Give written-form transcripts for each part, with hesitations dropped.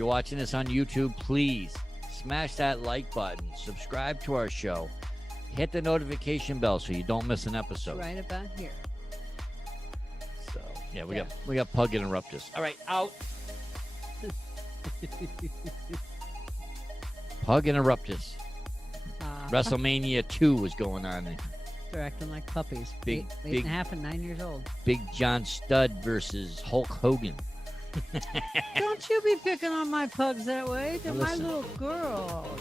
you're watching this on YouTube, please smash that like button, subscribe to our show, hit the notification bell so you don't miss an episode. Right about here. So yeah, we got Pug interrupt us. All right, out. Pug interrupt us. WrestleMania 2 was going on. They're acting like puppies. Big, eight and a half and 9 years old. Big John Studd versus Hulk Hogan. Don't you be picking on my pugs that way. They're my little girls.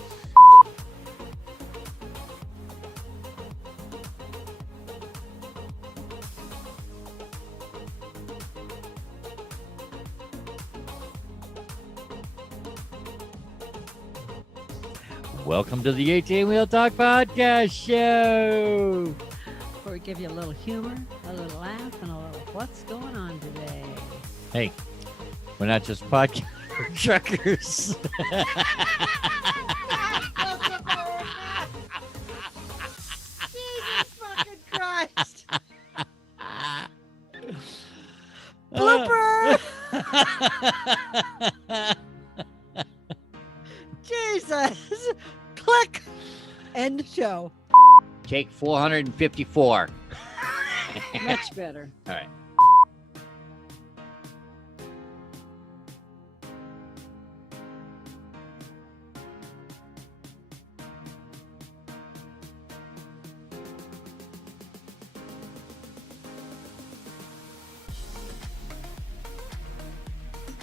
Welcome to the 18 Wheel Talk Podcast Show. Where we give you a little humor, a little laugh, and a little what's going on today. Hey, we're not just podcast truckers. Jesus fucking Christ. Blooper! Jesus! Click! End show. Take 454. Much better. All right.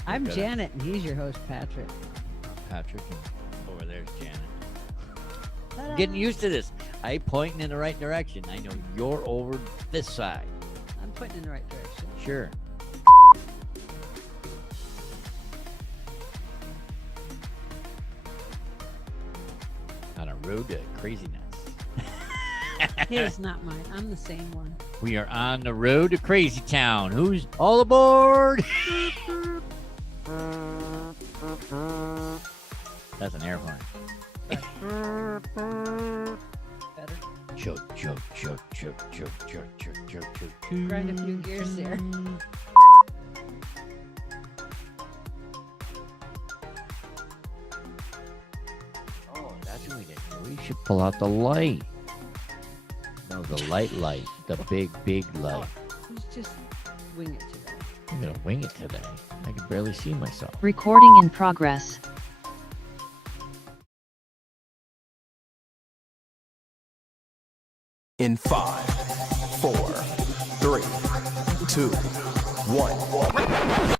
I'm Janet, and he's your host, Patrick. Patrick, and over there's Janet. Ta-da. Getting used to this. I pointing in the right direction. I know you're over this side. I'm pointing in the right direction. Sure. On a road to craziness. His, not mine. I'm the same one. We are on the road to Crazy Town. Who's all aboard? That's an airplane. Better. Choke. Grind a few gears there. Oh, that's what we did. We should pull out the light. No, the light. The big light. Let's just wing it today. I'm gonna wing it today. I can barely see myself. Recording in progress. In 5, 4, 3, 2, 1.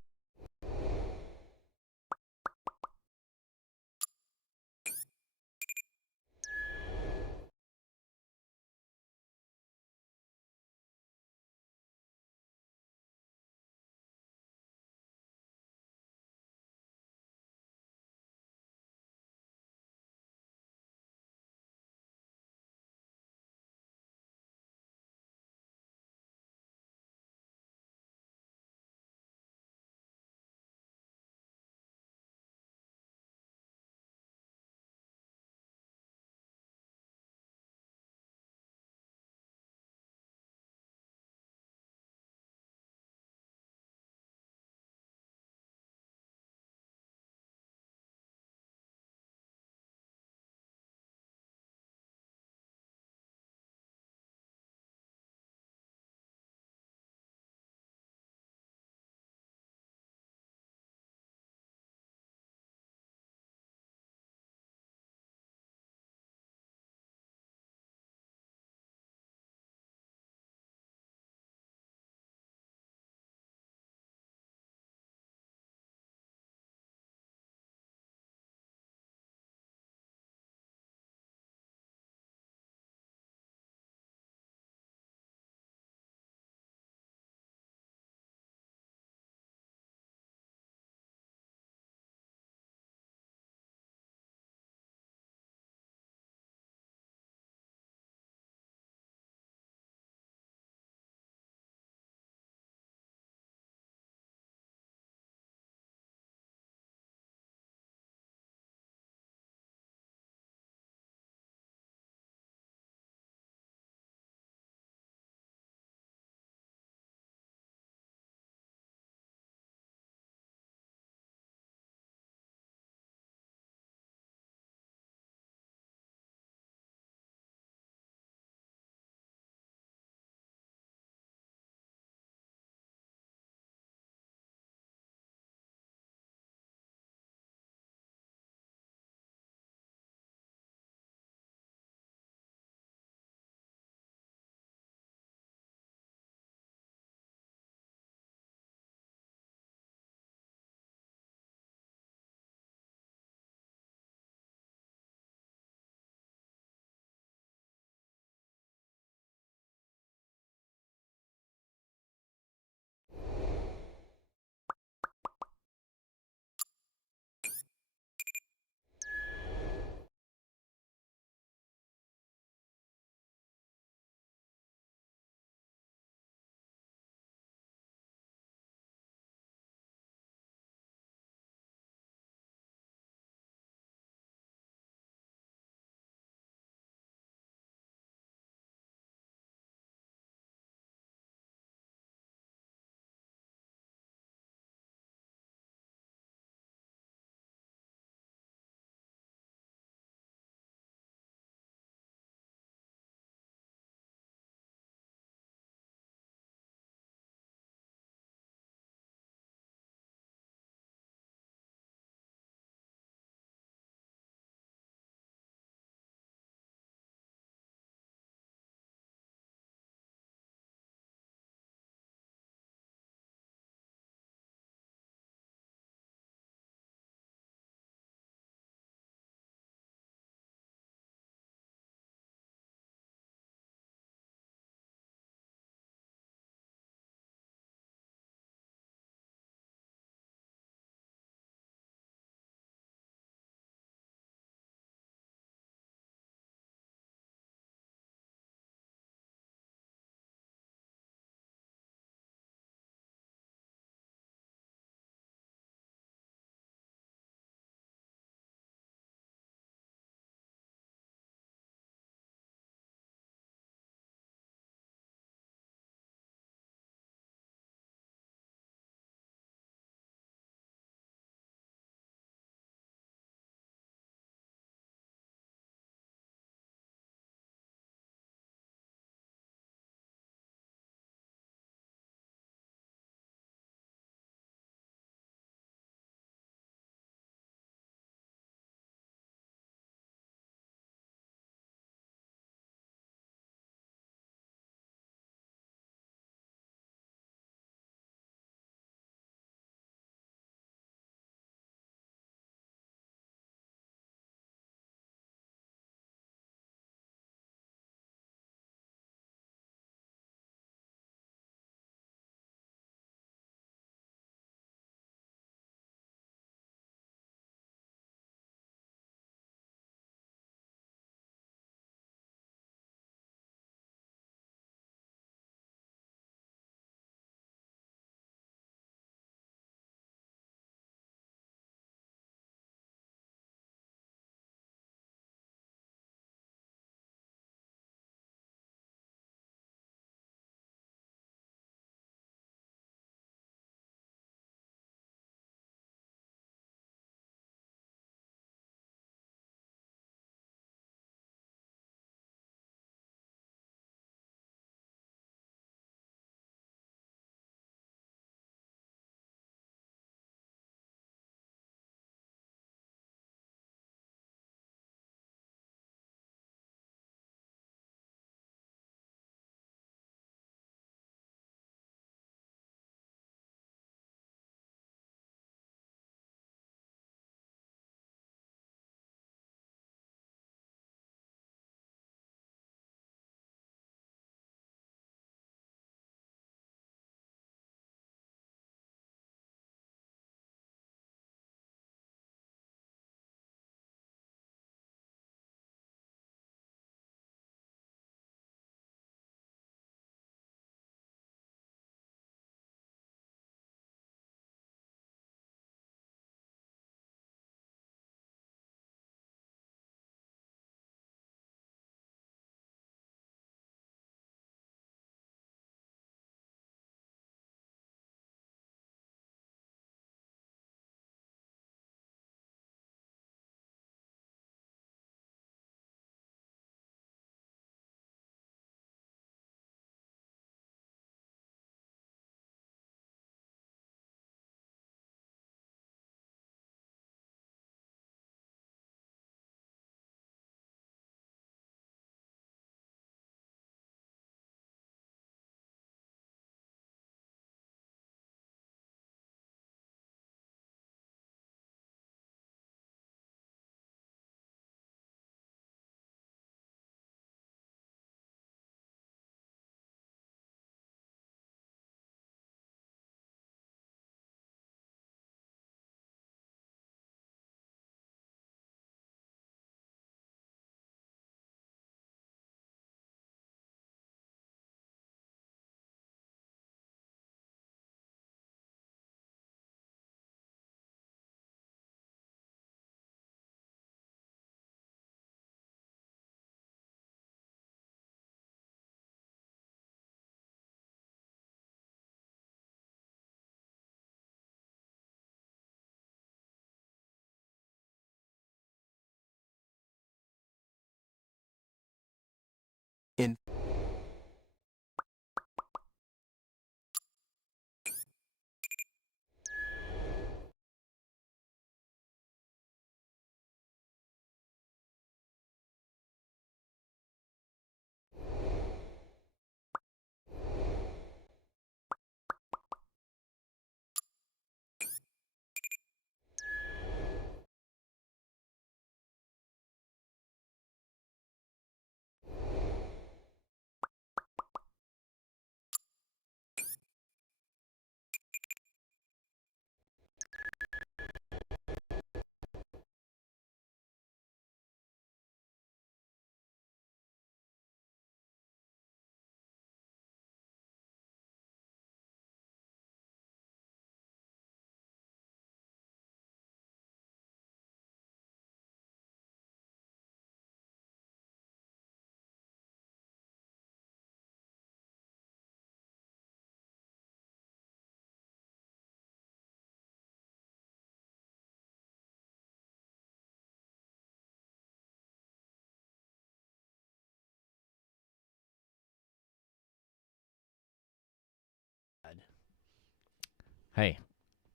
Hey,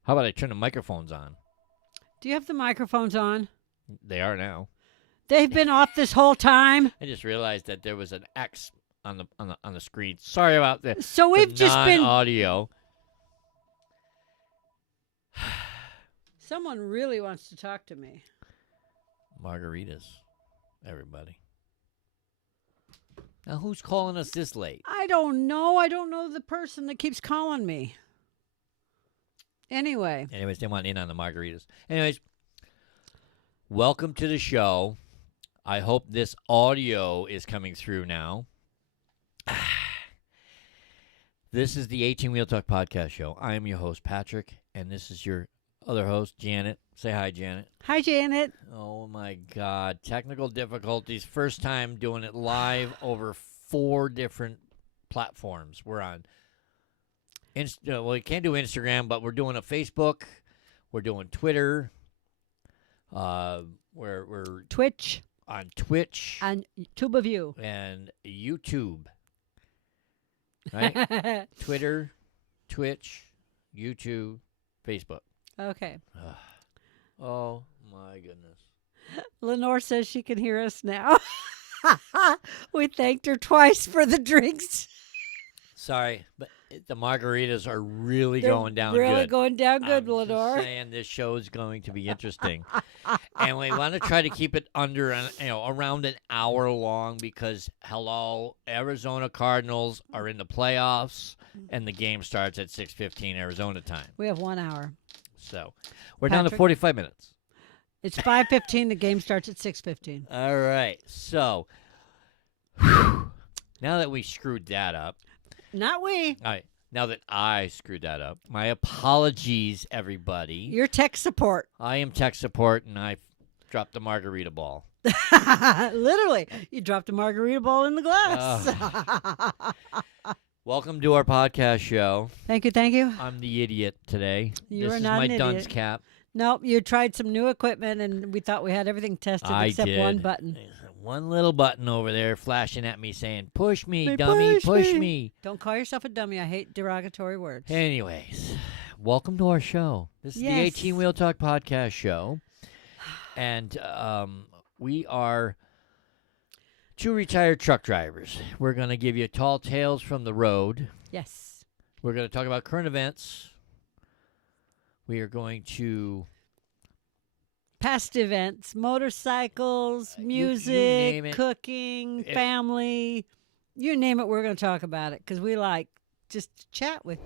how about I turn the microphones on? Do you have the microphones on? They are now. They've been off this whole time. I just realized that there was an X on the screen. Sorry about that. So we've just been. audio. Someone really wants to talk to me. Margaritas, everybody. Now, who's calling us this late? I don't know. I don't know the person that keeps calling me. Anyways, they want in on the margaritas. Anyways, welcome to the show. I hope this audio is coming through now. This is the 18 Wheel Talk podcast show. I am your host, Patrick, and this is your other host, Janet. Say hi, Janet. Hi, Janet. Oh, my God. Technical difficulties. First time doing it live over 4 different platforms. We're on, we can't do Instagram, but we're doing a Facebook. We're doing Twitter. We're Twitch. On Twitch. And TubeView. And YouTube. Right? Twitter, Twitch, YouTube, Facebook. Okay. Oh, my goodness. Lenore says she can hear us now. We thanked her twice for the drinks. Sorry, but the margaritas are really They're going down really good. going down good, I'm Lenore. just saying this show is going to be interesting. And we want to try to keep it under, around an hour long because, hello, Arizona Cardinals are in the playoffs, and the game starts at 6:15 Arizona time. We have 1 hour. So we're down to Patrick? 45 minutes. It's 5:15. The game starts at 6:15. All right. So now that we screwed that up. Not we. All right. Now that I screwed that up, my apologies, everybody. Your tech support. I am tech support, and I dropped the margarita ball. Literally, you dropped a margarita ball in the glass. Welcome to our podcast show. Thank you, thank you. I'm the idiot today. You this are is not my an dunce idiot. cap. Nope, you tried some new equipment, and we thought we had everything tested I except did. one button. There's one little button over there flashing at me saying, push me, They dummy, push me. me. Don't call yourself a dummy. I hate derogatory words. Anyways, welcome to our show. This is Yes. the 18 Wheel Talk podcast show. And we are 2 retired truck drivers. We're going to give you tall tales from the road. Yes. We're going to talk about current events. We are going to Past events, motorcycles, you music, name it. cooking, family. You name it, we're going to talk about it because we like just to chat with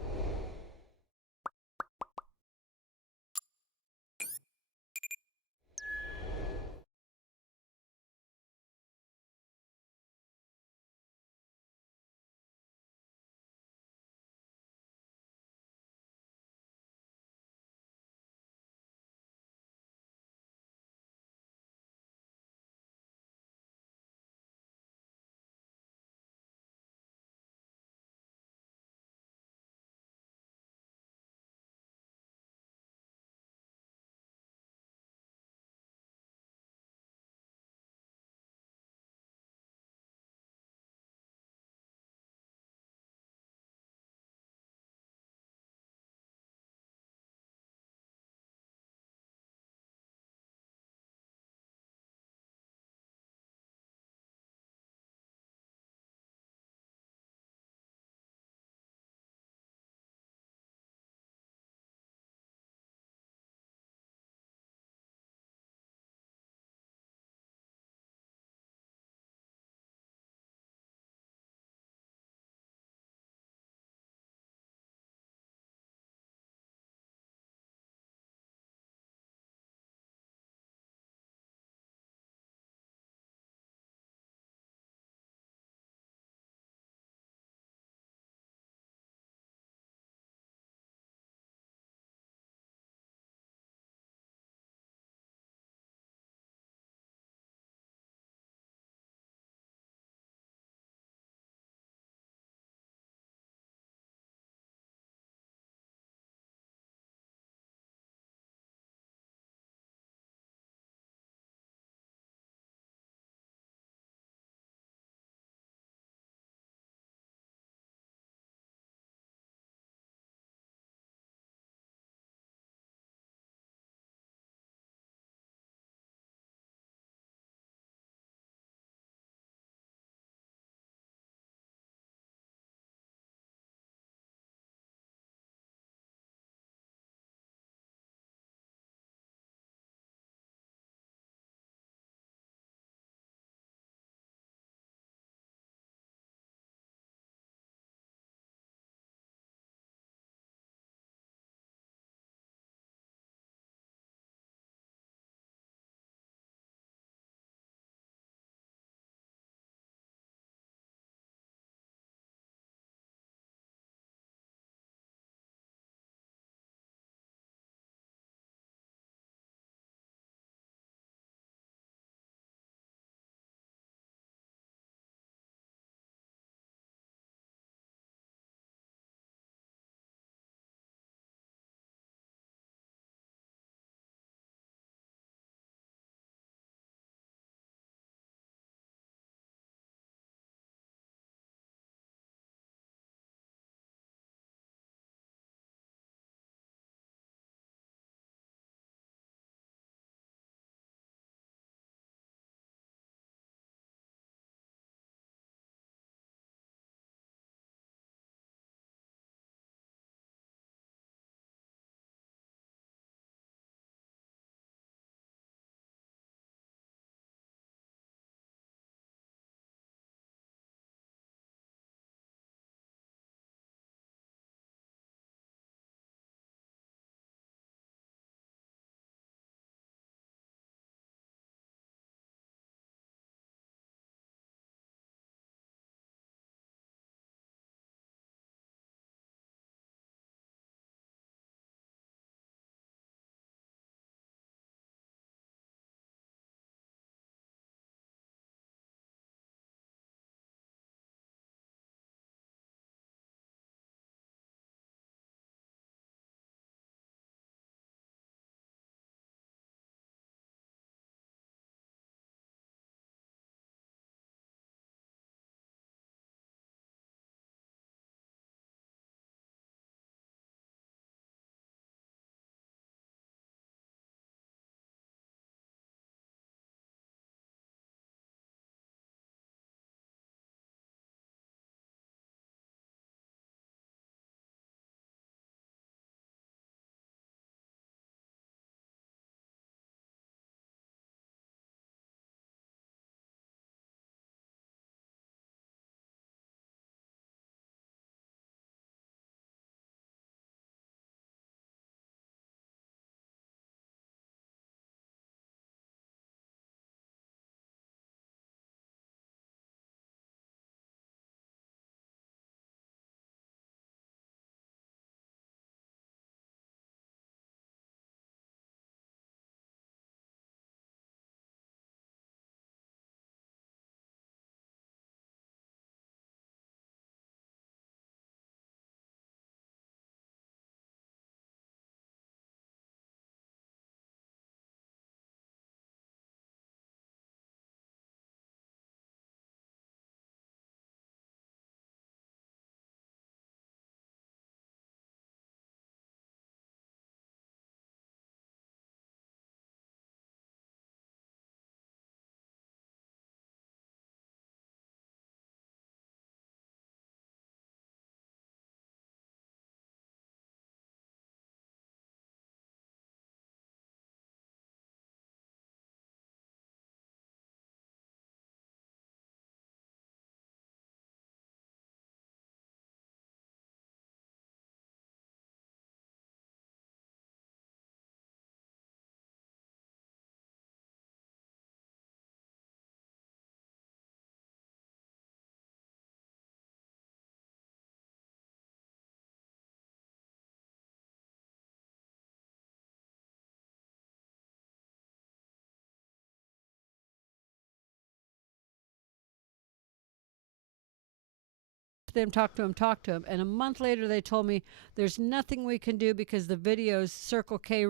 talk to him. And a month later, they told me there's nothing we can do because the videos, Circle K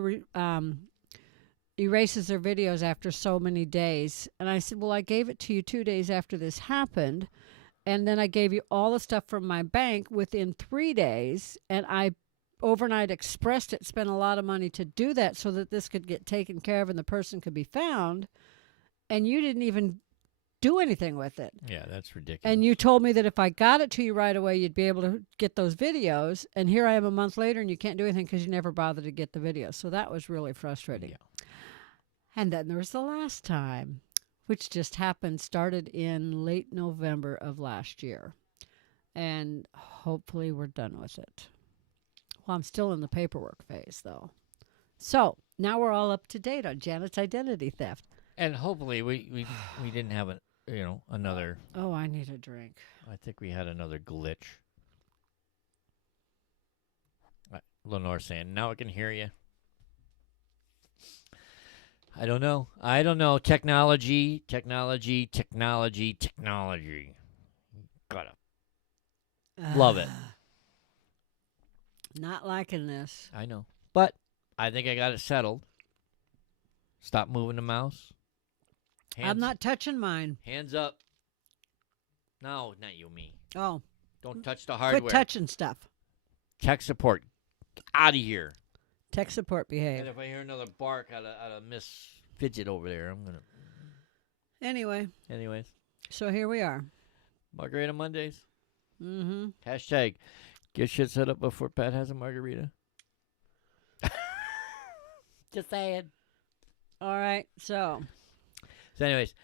erases their videos after so many days. And I said, well, I gave it to you 2 days after this happened. And then I gave you all the stuff from my bank within 3 days. And I overnight expressed it, spent a lot of money to do that so that this could get taken care of and the person could be found. And you didn't even do anything with it. Yeah, that's ridiculous. And you told me that if I got it to you right away, you'd be able to get those videos. And here I am a month later, and you can't do anything because you never bothered to get the videos. So that was really frustrating. Yeah. And then there was the last time, which just happened, started in late November of last year. And hopefully we're done with it. Well, I'm still in the paperwork phase, though. So now we're all up to date on Janet's identity theft. And hopefully we didn't have another. Oh, I need a drink. I think we had another glitch. Lenore saying, now I can hear you. I don't know. Technology. Gotta love it. Not liking this. I know. But I think I got it settled. Stop moving the mouse. I'm not touching mine. Hands up. No, not you, me. Oh. Don't touch the hardware. Quit touching stuff. Tech support. Out of here. Tech support, behave. And if I hear another bark out of Miss Fidget over there, I'm going to... Anyways, so here we are. Margarita Mondays. Mm-hmm. Hashtag, get shit set up before Pat has a margarita. Just saying. All right, so anyways,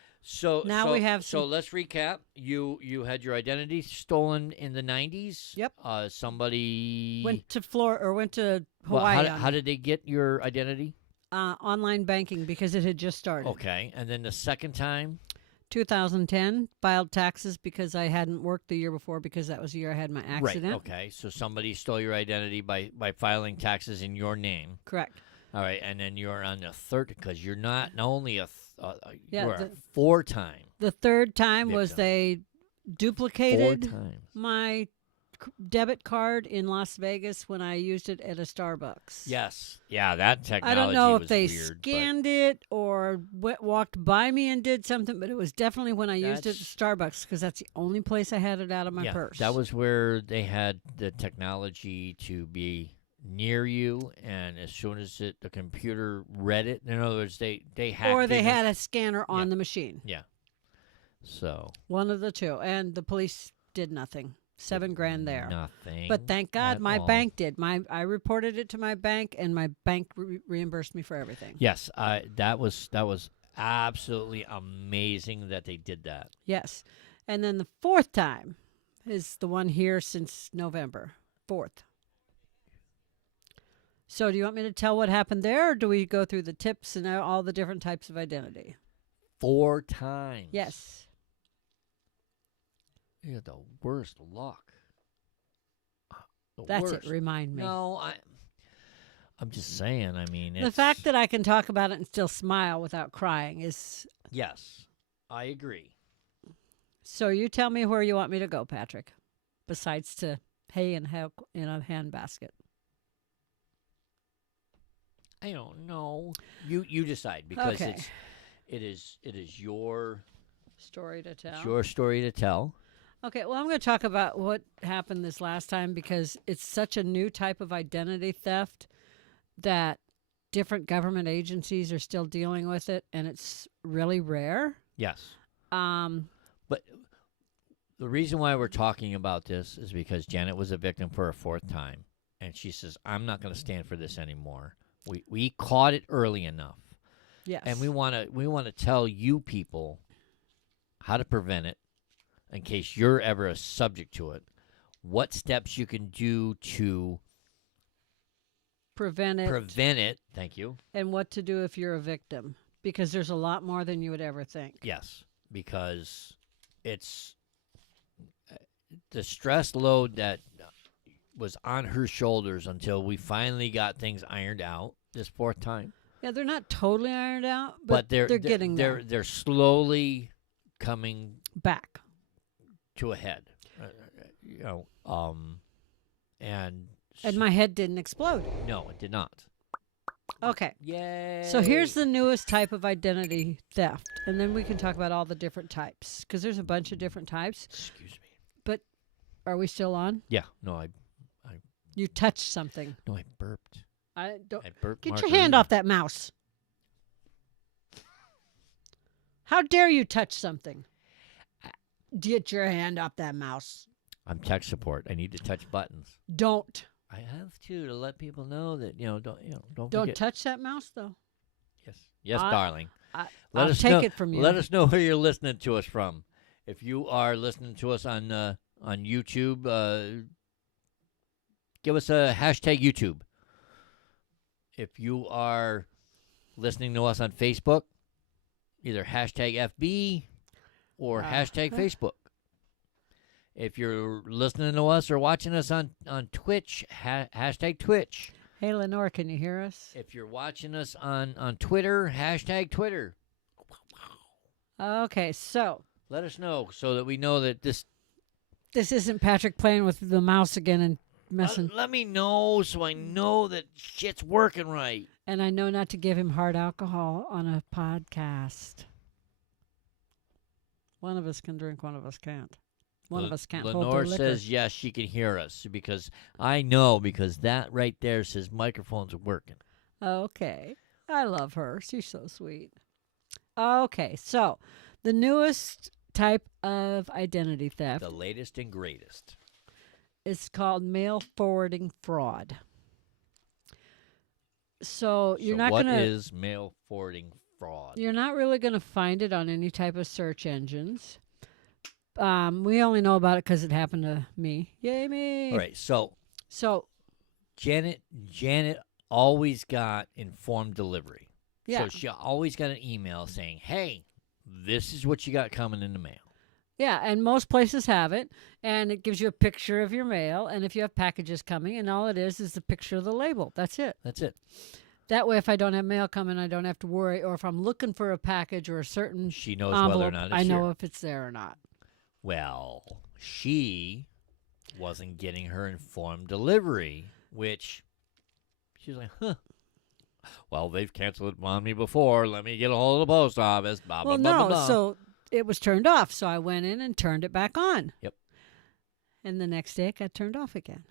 now we have So let's recap. You had your identity stolen in the 90s. Yep. Somebody went to Hawaii. Well, how did they get your identity? Online banking, because it had just started. Okay, and then the second time? 2010, filed taxes because I hadn't worked the year before because that was the year I had my accident. Right, okay. So somebody stole your identity by filing taxes in your name. Correct. All right, and then you're on the third, because you're not only a you're a 4-time. The third time victim. was they duplicated 4 times. my debit card in Las Vegas when I used it at a Starbucks. Yes. Yeah, that technology I don't know was if they weird, scanned it or walked by me and did something, but it was definitely when I used it at Starbucks, because that's the only place I had it out of my purse. That was where they had the technology to be near you, and as soon as the computer read it, in other words, they hacked or they in had a scanner on the machine. Yeah. So one of the two, and the police did nothing. $7,000 there. Nothing. But thank God my all. bank did. I reported it to my bank, and my bank reimbursed me for everything. Yes, that was absolutely amazing that they did that. Yes, and then the fourth time is the one here since November 4th. So do you want me to tell what happened there, or do we go through the tips and all the different types of identity? 4 times. Yes. You had the worst luck. That's worst. it. Remind me. No, I'm just saying. I mean, the fact that I can talk about it and still smile without crying is... Yes, I agree. So you tell me where you want me to go, Patrick, besides to hay and help in a handbasket. I don't know. You decide, because Okay. it is your Story to tell. It's your story to tell. Okay, well, I'm going to talk about what happened this last time, because it's such a new type of identity theft that different government agencies are still dealing with it, and it's really rare. Yes. But the reason why we're talking about this is because Janet was a victim for a 4th time, and she says, I'm not going to stand for this anymore. We caught it early enough. yes. And we want to tell you people how to prevent it in case you're ever a subject to it. What steps you can do to prevent it. Thank you. And what to do if you're a victim, because there's a lot more than you would ever think. Yes, because it's the stress load that was on her shoulders until we finally got things ironed out this 4th time. Yeah, they're not totally ironed out, but they're getting there. They're slowly coming Back. to a head. and And my head didn't explode. no, it did not. Okay. Yay! So here's the newest type of identity theft. And then we can talk about all the different types because there's a bunch of different types. Excuse me. Are we still on? Yeah. No, I You touched something. burped. I don't. I burped. Get your hand off that mouse. How dare you touch something? Get your hand off that mouse. I'm tech support. I need to touch buttons. Don't. I have to let people know that don't Don't forget. touch that mouse, though. Yes, I- darling. I'll us take know, it from you. Let us know where you're listening to us from. If you are listening to us on YouTube, give us a hashtag YouTube. If you are listening to us on Facebook, either hashtag FB or hashtag Facebook. If you're listening to us or watching us on Twitch, hashtag Twitch. Hey, Lenore, can you hear us? If you're watching us on Twitter, hashtag Twitter. Okay, so Let us know so that we know that this. this isn't Patrick playing with the mouse again and messing. Let me know so I know that shit's working right. And I know not to give him hard alcohol on a podcast. One of us can drink, one of us can't. One of us can't hold Lenore the liquor. says yes, she can hear us because I know because that right there says microphones are working. Okay. I love her. She's so sweet. Okay, so the newest type of identity theft The latest and greatest. is called mail forwarding fraud. So you're not what going to is mail forwarding fraud? You're not really going to find it on any type of search engines. We only know about it because it happened to me. Yay, me. All right, so So, Janet always got informed delivery. yeah. So she always got an email saying, "Hey, this is what you got coming in the mail." Yeah, and most places have it, and it gives you a picture of your mail, and if you have packages coming, and all it is the picture of the label. That's it. That's it. That way, if I don't have mail coming, I don't have to worry, or if I'm looking for a package or a certain She knows envelope, whether or not it's I know here. if it's there or not. Well, she wasn't getting her informed delivery, which she's like, huh. Well, they've canceled it on me before. Let me get a hold of the post office. Blah, Well, blah, blah, no, blah, blah. so it was turned off, so I went in and turned it back on. Yep. And the next day, it got turned off again.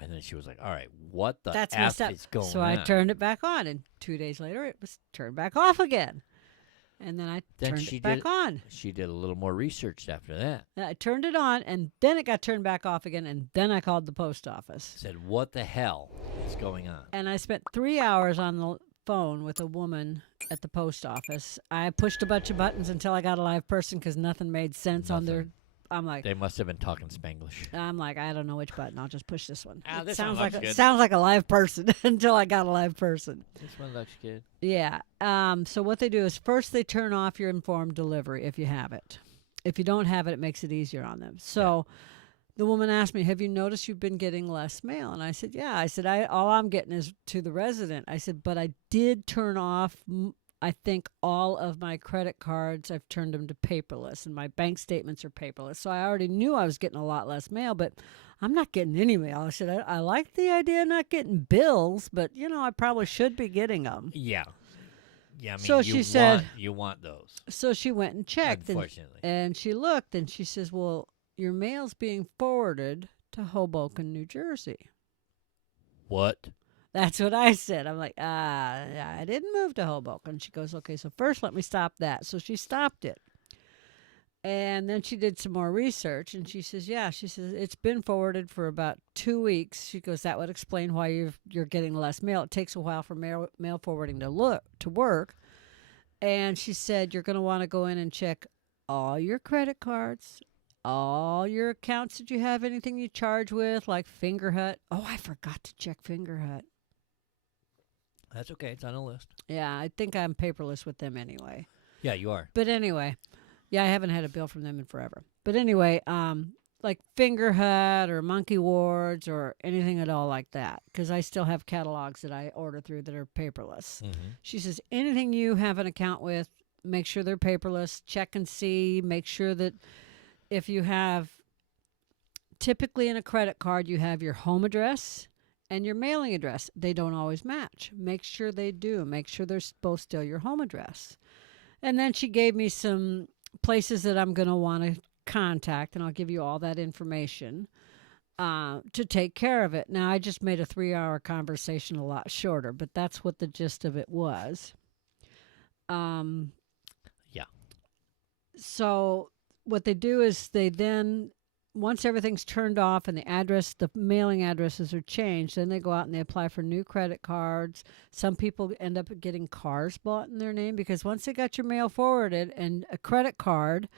And then she was like, all right, what the That's F messed up. is going So on? I turned it back on, and 2 days later, it was turned back off again. And then I Then turned she it back did- on. She did a little more research after that. And I turned it on, and then it got turned back off again, and then I called the post office. Said, what the hell is going on? And I spent 3 hours on the phone with a woman at the post office. I pushed a bunch of buttons until I got a live person because nothing made sense on their. Nothing. I'm like, They must have been talking Spanglish. I don't know which button. I'll just push this one. Ah, It this sounds one like looks good. sounds like a live person until I got a live person. This one looks good. Yeah. So what they do is first they turn off your informed delivery if you have it. If you don't have it, it makes it easier on them. So the woman asked me, "Have you noticed you've been getting less mail?" And I said, "Yeah." I said, all I'm getting is to the resident." I said, "But I did turn off. I think all of my credit cards, I've turned them to paperless, and my bank statements are paperless. So I already knew I was getting a lot less mail, but I'm not getting any mail." I said, I like the idea of not getting bills, but, I probably should be getting them. Yeah. Yeah, I mean, So she said- you want those. So she went and checked, Unfortunately. and she looked, and she says, "Well, your mail's being forwarded to Hoboken, New Jersey." What? That's what I said. I'm like, I didn't move to Hoboken. She goes, "Okay, so first let me stop that." So she stopped it. And then she did some more research, and she says, "Yeah," she says, "it's been forwarded for about 2 weeks." She goes, "That would explain why you're getting less mail. It takes a while for mail forwarding to work." And she said, "You're going to want to go in and check all your credit cards, all your accounts that you have, anything you charge with, like Fingerhut." Oh, I forgot to check Fingerhut. That's okay. It's on the list. Yeah, I think I'm paperless with them anyway. Yeah, you are. But anyway, yeah, I haven't had a bill from them in forever. But anyway, like Fingerhut or Monkey Wards or anything at all like that, because I still have catalogs that I order through that are paperless. Mm-hmm. She says, anything you have an account with, make sure they're paperless. Check and see. Make sure that if you have typically in a credit card, you have your home address and your mailing address. They don't always match. Make sure they do. Make sure they're both still your home address. And then she gave me some places that I'm going to want to contact, and I'll give you all that information to take care of it. Now, I just made a 3-hour conversation a lot shorter, but that's what the gist of it was. Yeah. So what they do is they then, once everything's turned off and the mailing addresses are changed, then they go out and they apply for new credit cards. Some people end up getting cars bought in their name because once they got your mail forwarded and a credit card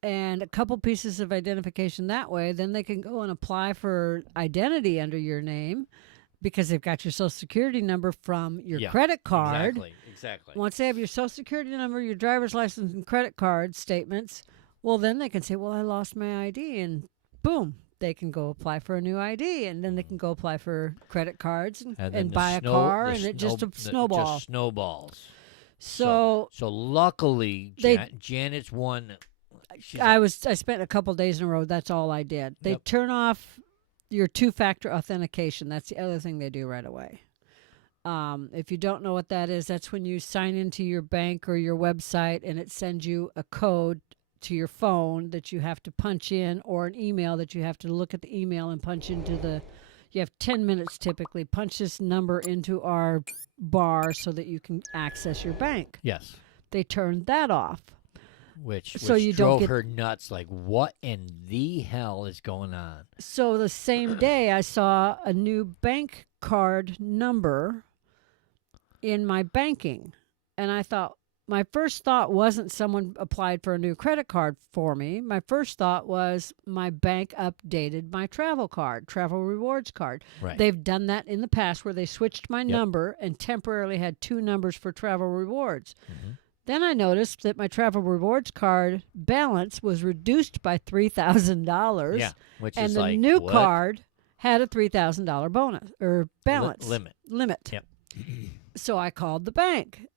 and a couple pieces of identification that way, then they can go and apply for identity under your name because they've got your Social Security number from your credit card. Exactly. Once they have your Social Security number, your driver's license, and credit card statements, well, then they can say, well, I lost my ID, and boom, they can go apply for a new ID, and then they can go apply for credit cards and buy a car, and it just snowballs. Just snowballs. So luckily, Janet's one. I spent a couple days in a row. That's all I did. They turn off your 2-factor authentication. That's the other thing they do right away. If you don't know what that is, that's when you sign into your bank or your website, and it sends you a code to your phone that you have to punch in, or an email that you have to look at the email and punch into you have 10 minutes typically, punch this number into our bar so that you can access your bank. Yes. They turned that off. Which you drove don't her nuts. Like, what in the hell is going on? So the same day, I saw a new bank card number in my banking. And I thought, my first thought wasn't someone applied for a new credit card for me. My first thought was my bank updated my travel rewards card. Right. They've done that in the past where they switched my number and temporarily had 2 numbers for travel rewards. Mm-hmm. Then I noticed that my travel rewards card balance was reduced by $3,000. Yeah, which and is the like, new what? card had a $3,000 bonus or balance limit. Yep. So I called the bank,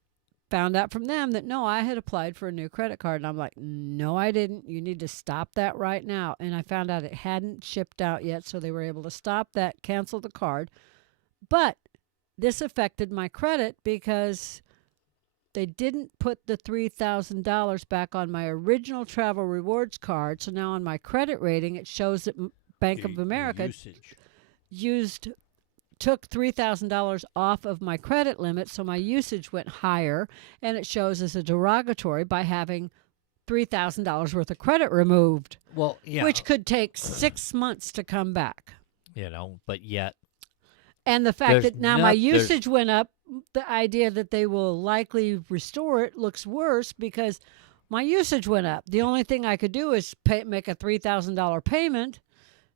found out from them that no, I had applied for a new credit card, and I'm like, no, I didn't. You need to stop that right now. And I found out it hadn't shipped out yet, so they were able to stop that, cancel the card. But this affected my credit because they didn't put the $3,000 back on my original travel rewards card. So now on my credit rating, it shows that Bank of America took $3,000 off of my credit limit. So my usage went higher, and it shows as a derogatory by having $3,000 worth of credit removed. Well, yeah. Which could take 6 months to come back. But yet. And the fact that now my usage went up, the idea that they will likely restore it looks worse because my usage went up. The only thing I could do is make a $3,000 payment,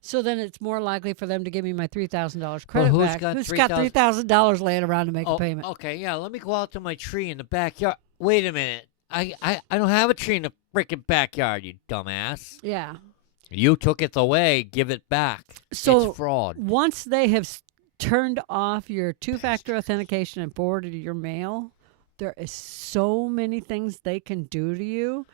so then it's more likely for them to give me my $3,000 credit back. Who's got $3,000 laying around to make a payment? Okay, yeah, let me go out to my tree in the backyard. Wait a minute. I don't have a tree in the freaking backyard, you dumbass. Yeah. You took it away. Give it back. So it's fraud. Once they have turned off your 2-factor authentication and forwarded your mail, there is so many things they can do to you.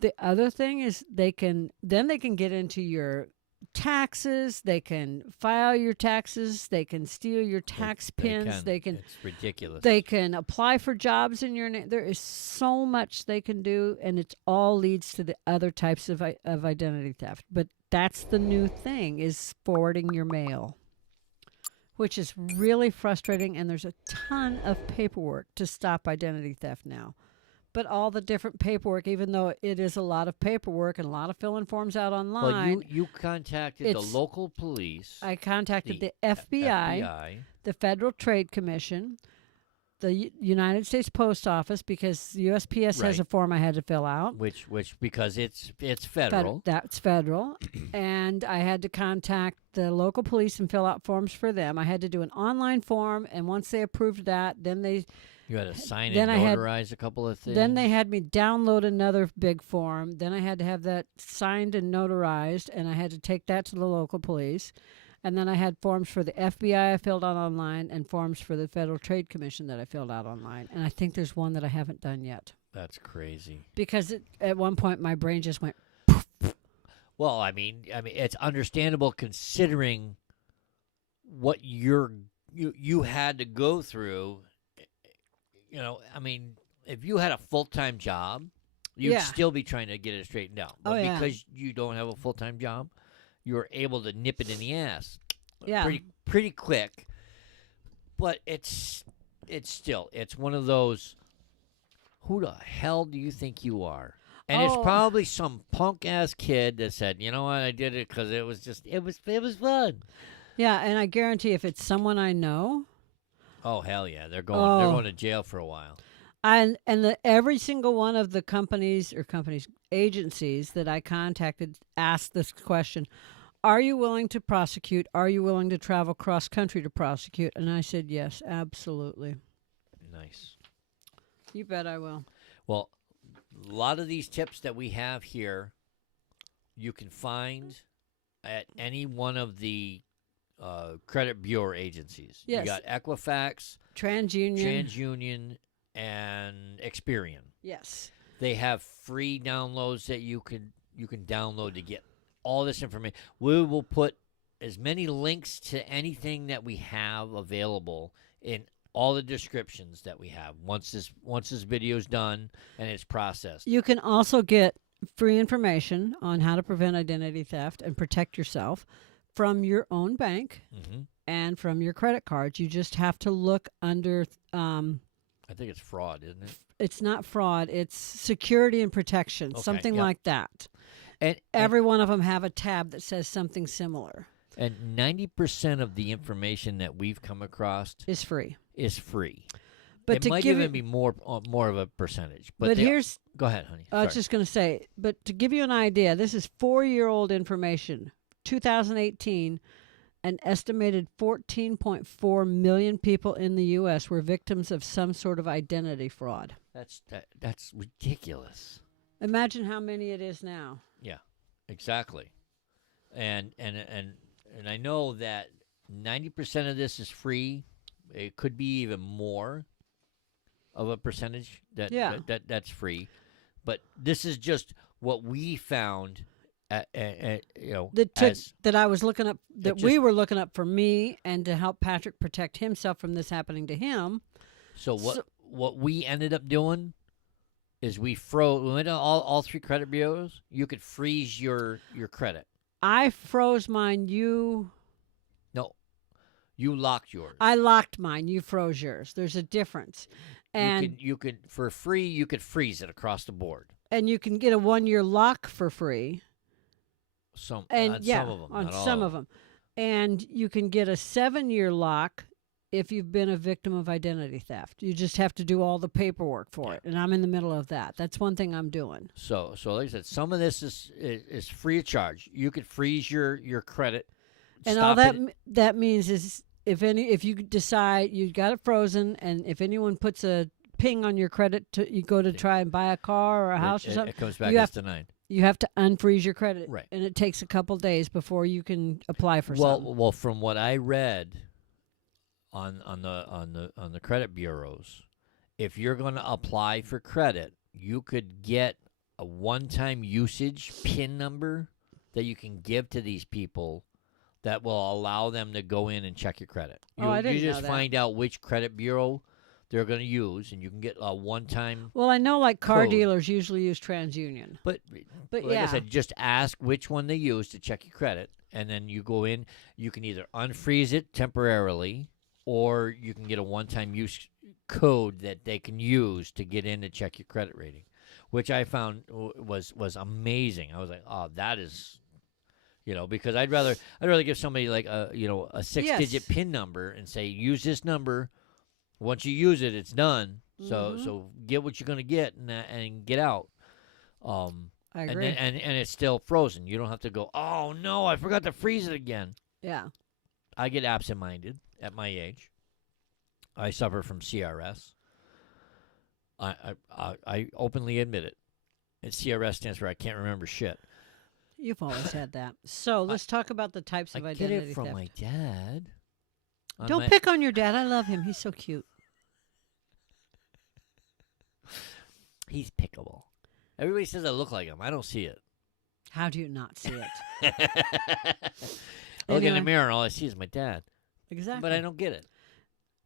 The other thing is they can get into your taxes, they can file your taxes, they can steal your tax pins, it's ridiculous. They can apply for jobs in your name. There is so much they can do, and it all leads to the other types of identity theft. But that's the new thing, is forwarding your mail, which is really frustrating, and there's a ton of paperwork to stop identity theft now. But all the different paperwork, even though it is a lot of paperwork and a lot of filling forms out online. Well, you contacted the local police. I contacted the FBI, the Federal Trade Commission, the United States Post Office, because the USPS has a form I had to fill out. Which because it's federal. That's federal. And I had to contact the local police and fill out forms for them. I had to do an online form, and once they approved that, then you had to sign and notarize a couple of things. Then they had me download another big form. Then I had to have that signed and notarized, and I had to take that to the local police. And then I had forms for the FBI I filled out online and forms for the Federal Trade Commission that I filled out online. And I think there's one that I haven't done yet. That's crazy. Because at one point my brain just went. Well, I mean, it's understandable considering what you had to go through. I mean, if you had a full-time job, you'd Yeah. still be trying to get it straightened out. Oh, But yeah. because you don't have a full-time job, you're able to nip it in the ass Yeah. pretty quick. But it's one of those. Who the hell do you think you are? And it's Oh. probably some punk ass kid that said, "You know what? I did it because it was fun." Yeah, and I guarantee if it's someone I know, Oh hell yeah, they're going Oh. to jail for a while. every single one of the companies agencies that I contacted asked this question: are you willing to prosecute? Are you willing to travel cross country to prosecute? And I said yes, absolutely. Nice. You bet I will. Well, a lot of these tips that we have here, you can find at any one of the credit bureau agencies. Yes. You got Equifax, TransUnion, and Experian. Yes. They have free downloads that you can download to get all this information. We will put as many links to anything that we have available in all the descriptions that we have once this video is done and it's processed. You can also get free information on how to prevent identity theft and protect yourself from your own bank Mm-hmm. and from your credit cards. You just have to look under I think it's fraud, isn't it? it's not fraud, it's security and protection, Okay, something yep. like that. And Every one of them have a tab that says something similar. and 90% of the information that we've come across Is free. is free. But it to might give even it, be more of a percentage. but they- here's go ahead, honey. I was Sorry. just going to say, but to give you an idea, this is 4-year-old information. 2018, an estimated 14.4 million people in the U.S. were victims of some sort of identity fraud. That's ridiculous. Imagine how many it is now. Yeah, exactly. And I know that 90% of this is free. It could be even more of a percentage Yeah. that's free. But this is just what we found. That I was looking up, that It we just- were looking up for me and to help Patrick protect himself from this happening to him. So what we ended up doing is we went to all three credit bureaus. You could freeze your credit. I froze mine. No, you locked yours. I locked mine. You froze yours. There's a difference. And you could for free. You could freeze it across the board. and you can get a 1-year lock for free. Some And on yeah, some of them, on not all some of them. And you can get a 7-year lock if you've been a victim of identity theft. You just have to do all the paperwork for it. And I'm in the middle of that. That's one thing I'm doing. So like I said, some of this is free of charge. You could freeze your credit. And stop all that it. that means is if you decide you got it frozen, and if anyone puts a ping on your credit, you go to try and buy a car or a house or something, it comes back you as have- denied. you have to unfreeze your credit, Right. and it takes a couple days before you can apply for something. Well, from what I read on the credit bureaus, if you're going to apply for credit, you could get a one-time usage PIN number that you can give to these people that will allow them to go in and check your credit. I didn't You just know that. find out which credit bureau they're going to use, and you can get a one-time. Well, I know like car code. dealers usually use TransUnion. But But like yeah. I said, just ask which one they use to check your credit, and then you go in. You can either unfreeze it temporarily, or you can get a one-time use code that they can use to get in to check your credit rating, which I found was amazing. I was like, oh, that is, because I'd rather give somebody like a 6-digit Yes. PIN number and say, use this number. Once you use it, it's done. Mhm. So get what you're gonna get and get out. I And agree. then, and it's still frozen. You don't have to go, oh no, I forgot to freeze it again. Yeah. I get absent-minded at my age. I suffer from CRS. I openly admit it. And CRS stands for I can't remember shit. You've always had that. So let's talk about the types I of get identity it from theft. my dad. Don't pick on your dad. I love him. He's so cute. He's pickable. Everybody says I look like him. I don't see it. How do you not see it? I look in the Anyway. mirror and all I see is my dad. Exactly. But I don't get it.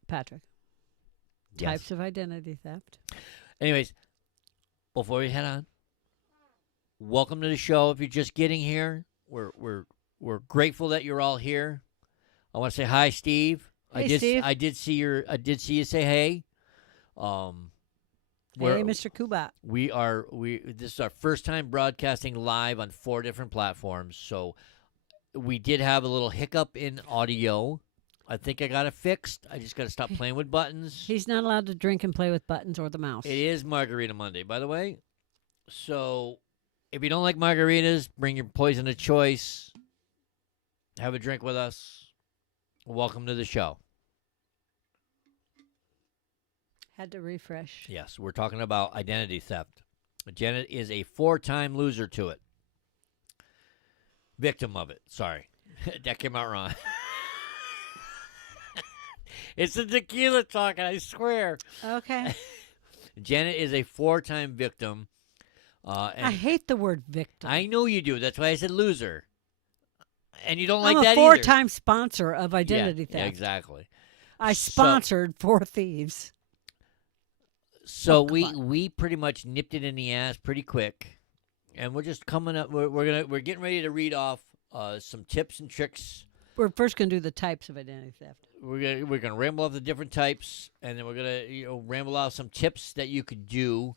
Patrick. Yes. Types of identity theft. Anyways, before we head on, welcome to the show. If you're just getting here, we're grateful that you're all here. I want to say hi, Steve. Hey, Steve. I did see you say hey. Hey, Mr. Kubat. This is our first time broadcasting live on 4 different platforms. So we did have a little hiccup in audio. I think I got it fixed. I just got to stop playing with buttons. He's not allowed to drink and play with buttons or the mouse. It is Margarita Monday, by the way. So if you don't like margaritas, bring your poison of choice. Have a drink with us. Welcome to the show. Had to refresh. Yes, we're talking about identity theft. Janet is a 4-time loser to it. Victim of it. Sorry. That came out wrong. It's the tequila talking, I swear. Okay. Janet is a 4-time victim. And I hate the word victim. I know you do. That's why I said loser. And you don't like I'm that a either. 4-time sponsor of identity theft. Yeah, exactly. I sponsored 4 thieves. So come on. we pretty much nipped it in the ass pretty quick, and we're just coming up. We're getting ready to read off some tips and tricks. We're first going to do the types of identity theft. We're gonna ramble off the different types, and then we're gonna ramble off some tips that you could do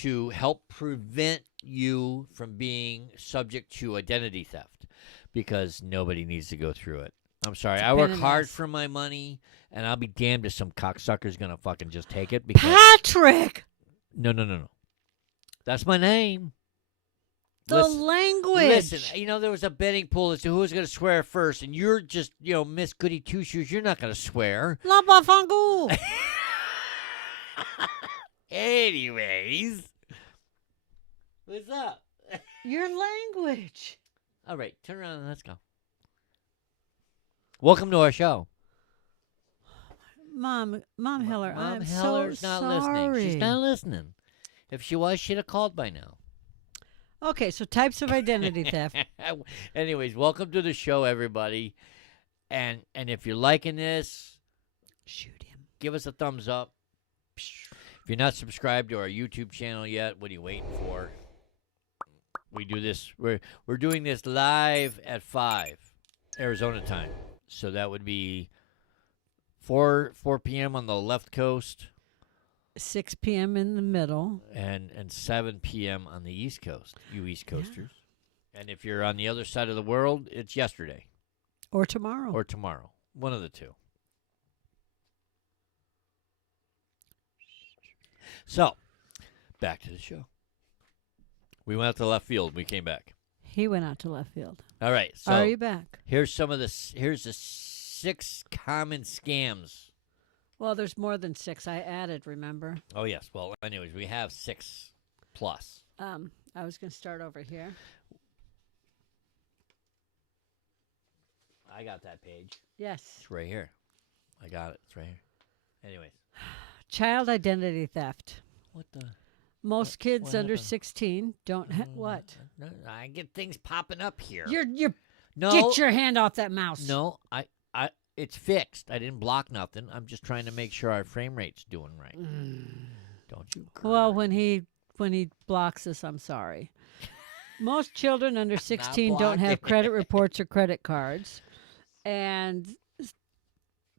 to help prevent you from being subject to identity theft, because nobody needs to go through it. I'm sorry. It's a I pain work in the hard ass. for my money, and I'll be damned if some cocksucker's gonna fucking just take it. Because Patrick! no. That's my name. The language! Listen, there was a betting pool as to who was going to swear first, and you're just, Miss Goody Two-Shoes. You're not going to swear. La Bafangu! Anyways. What's up? Your language. All right, turn around and let's go. Welcome to our show. Mom Heller, Mom I'm Heller's so not sorry. listening. She's not listening. If she was, she'd have called by now. Okay, so types of identity theft. Anyways, welcome to the show, everybody. And if you're liking this, Shoot him. give us a thumbs up. If you're not subscribed to our YouTube channel yet, what are you waiting for? We do this. We're doing this live at 5 Arizona time. So that would be 4 p.m. on the left coast 6 p.m. in the middle. and 7 p.m. on the East Coast, you East Coasters. And if you're on the other side of the world, it's yesterday Or tomorrow. or tomorrow. One of the two. So, back to the show. We went out to left field. We came back. He went out to left field. All right. So Are you back? here's the 6 common scams. Well, there's more than 6. I added, remember? Oh, yes. Well, anyways, we have 6 plus. I was going to start over here. I got that page. Yes. It's right here. I got it. It's right here. Anyways. Child identity theft. What the? Most kids what under happened? 16 don't what? No, I get things popping up here. You're no, get your hand off that mouse. No, it's fixed. I didn't block nothing. I'm just trying to make sure our frame rate's doing right. Don't you? Well, when he blocks us, I'm sorry. Most children under 16 don't have blocking. credit reports or credit cards, and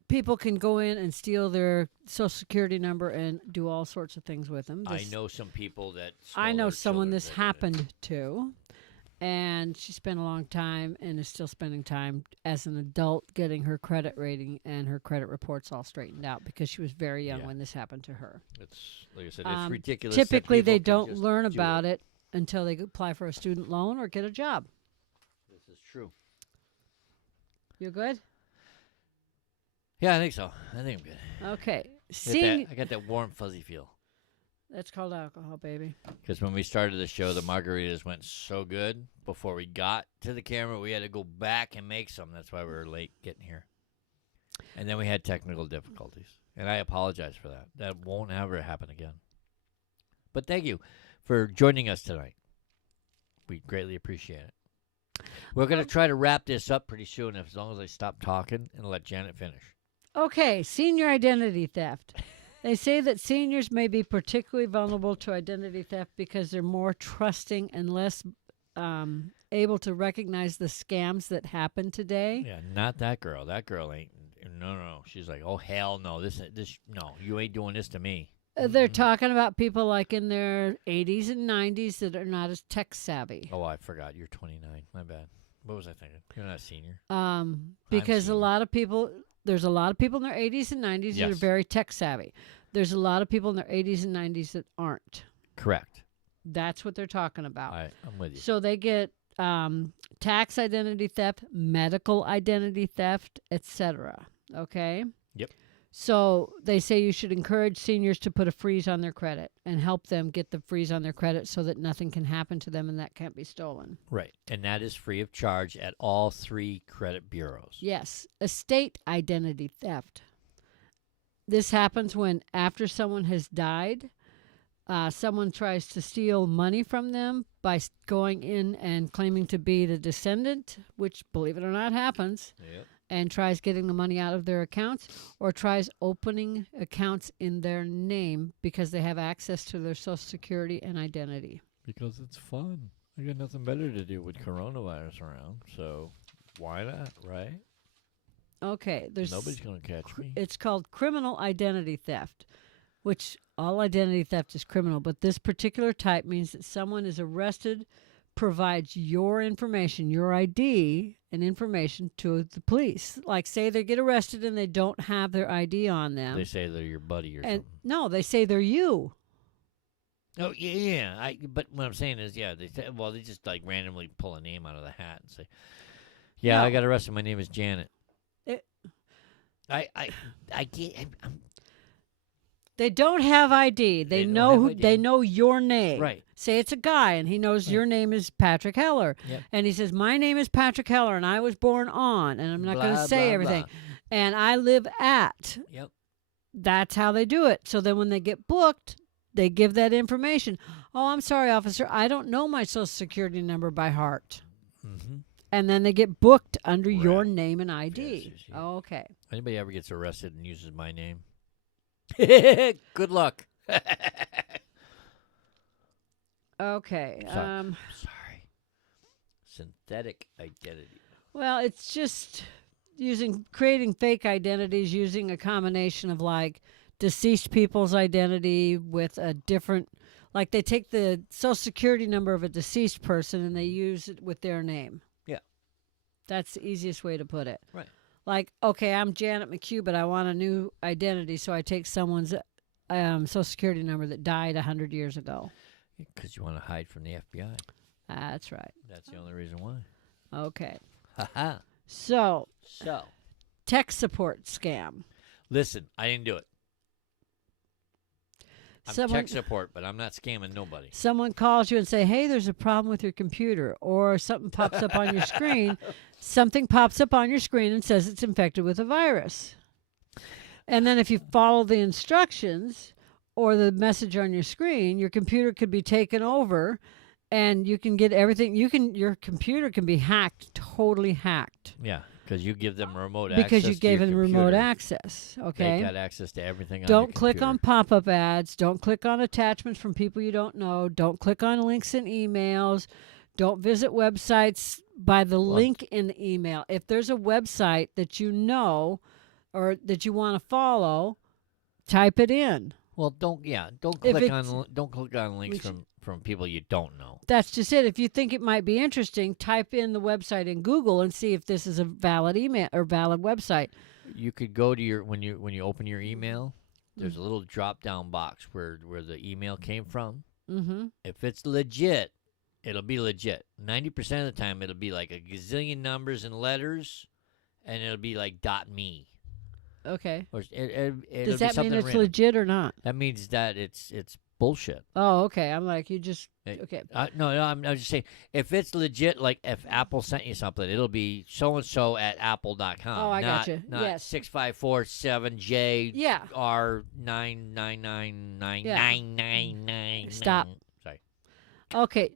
people can go in and steal their Social Security number and do all sorts of things with them. I know some people that. I know stole their someone children this that did it. happened to, and she spent a long time and is still spending time as an adult getting her credit rating and her credit reports all straightened out because she was very young Yeah. when this happened to her. It's like I said. It's ridiculous. that Typically, they people can don't just learn do about it until they apply for a student loan or get a job. This is true. You good? Yeah, I think so. I think I'm good. Okay. I got that warm, fuzzy feel. That's called alcohol, baby. Because when we started the show, the margaritas went so good before we got to the camera, we had to go back and make some. That's why we were late getting here. And then we had technical difficulties. And I apologize for that. That won't ever happen again. But thank you for joining us tonight. We greatly appreciate it. We're going to try to wrap this up pretty soon as long as I stop talking and let Janet finish. Okay, senior identity theft. They say that seniors may be particularly vulnerable to identity theft because they're more trusting and less able to recognize the scams that happen today. Yeah, not that girl. That girl ain't. No. She's like, oh hell no. This. No, you ain't doing this to me. They're talking about people like in their 80s and 90s that are not as tech savvy. Oh, I forgot. You're 29. My bad. What was I thinking? You're not a senior. Because senior. a lot of people, there's a lot of people in their 80s and 90s that are Yes. very tech savvy. There's a lot of people in their 80s and 90s that aren't. Correct. That's what they're talking about. I'm with you. So they get tax identity theft, medical identity theft, etc. Okay? Yep. So they say you should encourage seniors to put a freeze on their credit and help them get the freeze on their credit so that nothing can happen to them and that can't be stolen. Right. And that is free of charge at all 3 credit bureaus. Yes. Estate identity theft. This happens when after someone has died, someone tries to steal money from them by going in and claiming to be the descendant, which, believe it or not, happens. Yep. And tries getting the money out of their accounts or tries opening accounts in their name because they have access to their Social Security and identity. Because it's fun. I got nothing better to do with coronavirus around, so why not, right? Okay, Nobody's going to catch me. It's called criminal identity theft, which all identity theft is criminal, but this particular type means that someone is arrested, provides your information, your ID, and information to the police. Like, say they get arrested and they don't have their ID on them. They say they're your buddy or And something. no, they say they're you. Oh, yeah. But what I'm saying is, yeah, they just like randomly pull a name out of the hat and say, yeah, No. I got arrested. My name is Janet. It- I get. They don't have ID. They don't know have who. ID. They know your name. Right. Say it's a guy, and he knows Right. your name is Patrick Heller, Yep. and he says, "My name is Patrick Heller, and I was born on," and I'm not going to Blah, say blah, everything, blah. and I live at. Yep. That's how they do it. So then, when they get booked, they give that information. Oh, I'm sorry, officer. I don't know my Social Security number by heart. Mm-hmm. And then they get booked under your Right. name and ID. Yes, yes. Okay. Anybody ever gets arrested and uses my name? Good luck. Okay. Sorry. Synthetic identity. Well, it's just creating fake identities using a combination of like deceased people's identity with a different, like they take the Social Security number of a deceased person and they use it with their name. Yeah. That's the easiest way to put it. Right. Like, okay, I'm Janet McHugh, but I want a new identity, so I take someone's Social Security number that died 100 years ago. Because you want to hide from the FBI. That's right. That's the only reason why. Okay. Ha-ha. So, So, tech support scam. listen, I didn't do it. I'm Someone- tech support, but I'm not scamming nobody. Someone calls you and say, "Hey, there's a problem with your computer," or something pops up on your screen. Something pops up on your screen and says it's infected with a virus. And then if you follow the instructions or the message on your screen, your computer could be taken over and you can get everything. Your computer can be hacked, totally hacked. Yeah, because you give them remote access. Because you to gave your them remote computer. access. Okay. They got access to everything on Don't your click on computer. pop-up ads. Don't click on attachments from people you don't know. Don't click on links in emails. Don't visit websites by the link in the email. If there's a website that you know or that you want to follow, type it in. Well, don't If click it's- on links Which- from people you don't know. That's just it. If you think it might be interesting, type in the website in Google and see if this is a valid email or valid website. You could go to your when you open your email, there's a little drop down box where the email came from. Mm-hmm. If it's legit, it'll be legit. 90% of the time, it'll be like a gazillion numbers and letters, and it'll be like .me. Okay. Or it'll Does be that mean something it's random. legit or not? That means that it's bullshit. Oh, okay. I'm like, you just, Hey, okay. No, I'm just saying, if it's legit, like if Apple sent you something, it'll be so-and-so at apple.com. Oh, I not, gotcha. Not Yes. 6547J Yeah. R9999999. Stop. Sorry. Okay.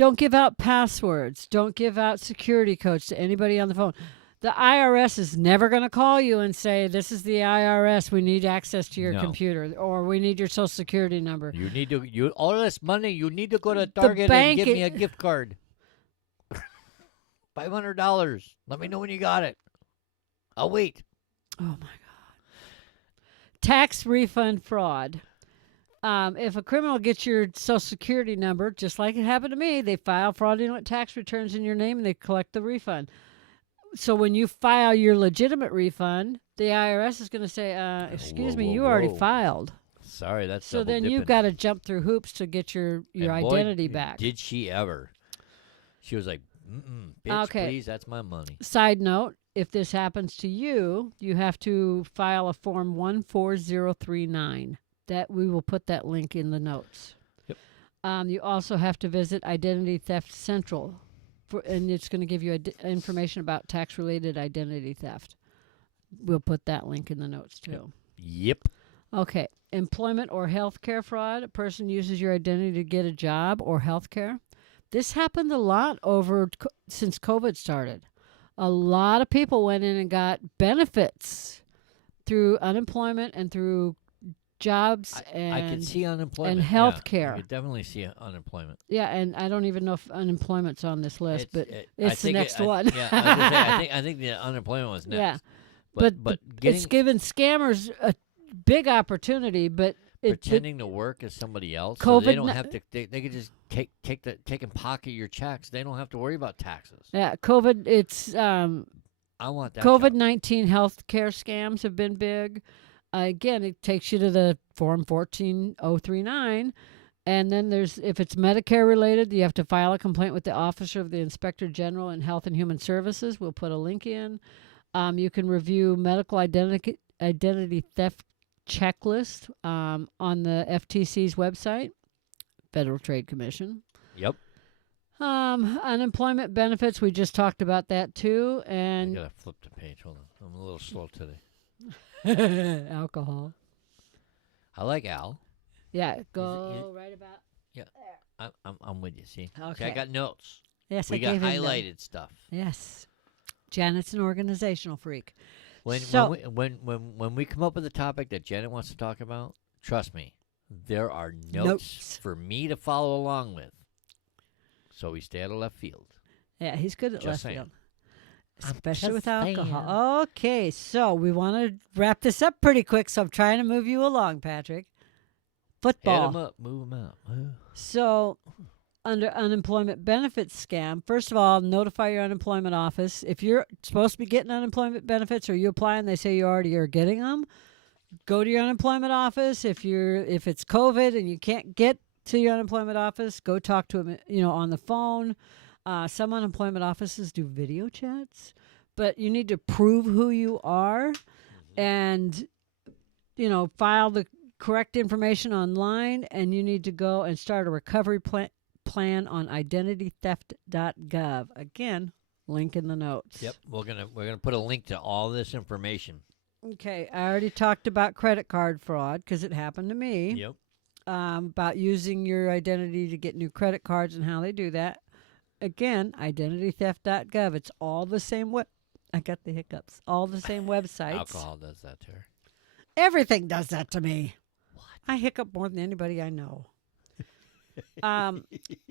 Don't give out passwords. Don't give out security codes to anybody on the phone. The IRS is never going to call you and say, "This is the IRS. We need access to your No. computer," or "We need your social security number." You need to all this money. You need to go to Target and bank give me a gift card. $500. Let me know when you got it. I'll wait. Oh my God. Tax refund fraud. If a criminal gets your social security number, just like it happened to me, they file fraudulent tax returns in your name and they collect the refund. So when you file your legitimate refund, the IRS is going to say, excuse me, you already filed. Sorry, that's So double then dipping. you've got to jump through hoops to get your And boy, identity back. Did she ever? She was like, bitch, Okay. please, that's my money. Side note, if this happens to you, you have to file a form 14039. That we will put that link in the notes. Yep. You also have to visit Identity Theft Central, and it's going to give you information about tax-related identity theft. We'll put that link in the notes too. Yep. Okay. Employment or health care fraud. A person uses your identity to get a job or health care. This happened a lot since COVID started. A lot of people went in and got benefits through unemployment and through jobs I could see unemployment. and health care. I could definitely see unemployment. Yeah, and I don't even know if unemployment's on this list, but I it's the think next I- one. Yeah, I, was gonna say, I think the unemployment was next. Yeah. But getting, it's given scammers a big opportunity, but pretending to work as somebody else, so COVID they don't ni- have to. They could just take and pocket your checks. They don't have to worry about taxes. yeah, COVID. It's I want that. COVID-19 health care scams have been big. Again, it takes you to the form 14039, and then if it's Medicare related, you have to file a complaint with the Officer of the Inspector General in Health and Human Services. We'll put a link in. You can review medical identity theft checklist on the FTC's website, Federal Trade Commission. Yep. Unemployment benefits, we just talked about that too, I and gotta flip the page. Hold on, I'm a little slow today. alcohol. I like Al. Yeah, go right about. I'm with you. See, Okay. See, I got notes. Yes, We I got gave him highlighted stuff. Yes, Janet's an organizational freak. When So- when we come up with a topic that Janet wants to talk about, trust me, there are notes for me to follow along with. So we stay out of left field. Yeah, he's good at Just left saying. field, I'm especially with just alcohol. Okay, so we want to wrap this up pretty quick, so I'm trying to move you along, Patrick. Head Football. 'em up, move 'em out. So, under unemployment benefits scam, first of all, notify your unemployment office. If you're supposed to be getting unemployment benefits or you apply and they say you already are getting them, go to your unemployment office. If it's COVID and you can't get to your unemployment office, go talk to them, on the phone. Some unemployment offices do video chats, but you need to prove who you are and, file the correct information online, and you need to go and start a recovery plan on identitytheft.gov. Again, link in the notes. Yep, we're gonna put a link to all this information. Okay, I already talked about credit card fraud because it happened to me. Yep. About using your identity to get new credit cards and how they do that. Again, identitytheft.gov. It's all the same I got the hiccups. All the same websites. Alcohol does that to her. Everything does that to me. What? I hiccup more than anybody I know.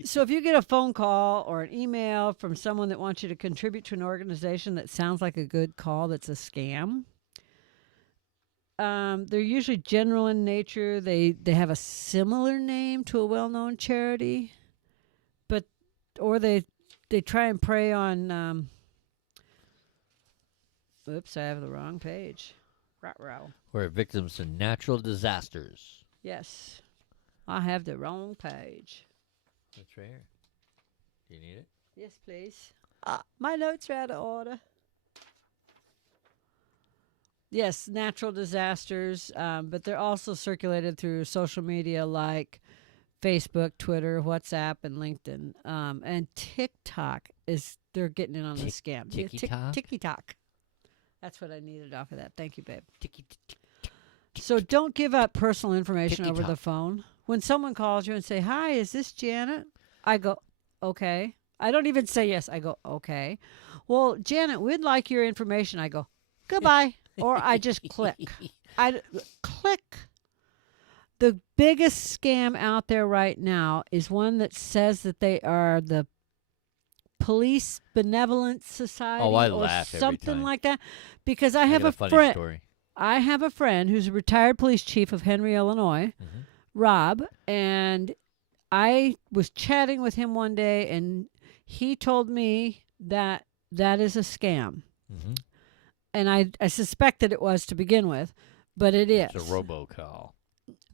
So if you get a phone call or an email from someone that wants you to contribute to an organization that sounds like a good call that's a scam, they're usually general in nature. They have a similar name to a well-known charity, or they try and prey on. Oops, I have the wrong page. Ruh-roh. We're victims to natural disasters. Yes, I have the wrong page. That's right here. Do you need it? Yes, please. My notes are out of order. Yes, natural disasters, but they're also circulated through social media like Facebook, Twitter, WhatsApp, and LinkedIn. And TikTok they're getting in on the scam. TikTok? TikTok. That's what I needed off of that. Thank you, babe. So don't give out personal information over the phone. When someone calls you and say, "Hi, is this Janet?" I go, okay. I don't even say yes. I go, okay. Well, Janet, we'd like your information. I go, goodbye. Or I just click. Click. The biggest scam out there right now is one that says that they are the Police Benevolent Society Oh, I or laugh every something time. like that. Because I I have got a funny friend. story. I have a friend who's a retired police chief of Henry, Illinois, Mhm. Rob, and I was chatting with him one day, and he told me that that is a scam. Mhm. And I suspected it was to begin with, but it is. It's a robocall.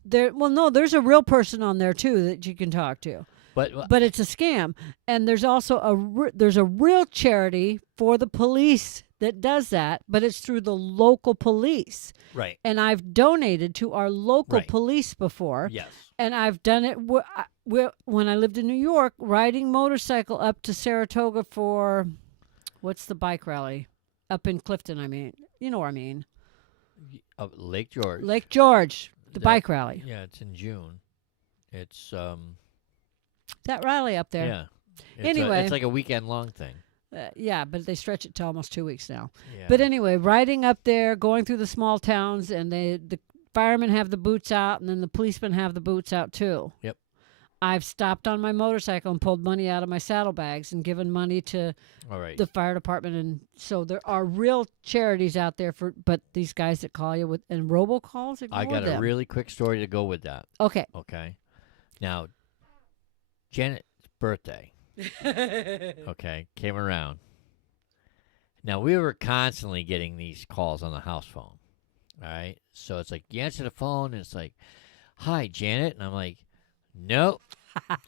Well, no, there's a real person on there too that you can talk to, But but it's a scam. And there's also there's a real charity for the police that does that, but it's through the local police. right. And I've donated to our local Right. police before. Yes. And I've done it when I lived in New York, riding motorcycle up to Saratoga for, what's the bike rally? Up in Clifton, I mean. You know what I mean. Lake George. Lake George, the That- bike rally. Yeah, it's in June. It's That rally up there. yeah. Anyway. It's like a weekend long thing. Yeah, but they stretch it to almost 2 weeks now. Yeah. But anyway, riding up there, going through the small towns, and the firemen have the boots out, and then the policemen have the boots out too. Yep. I've stopped on my motorcycle and pulled money out of my saddlebags and given money to All right. the fire department, and so there are real charities out there but these guys that call you with and robocalls, ignore I got them. a really quick story to go with that. Okay. Okay. Now, Janet's birthday. Okay, came around. Now we were constantly getting these calls on the house phone. All right, so it's like you answer the phone and it's like, "Hi, Janet," and I'm like, "Nope,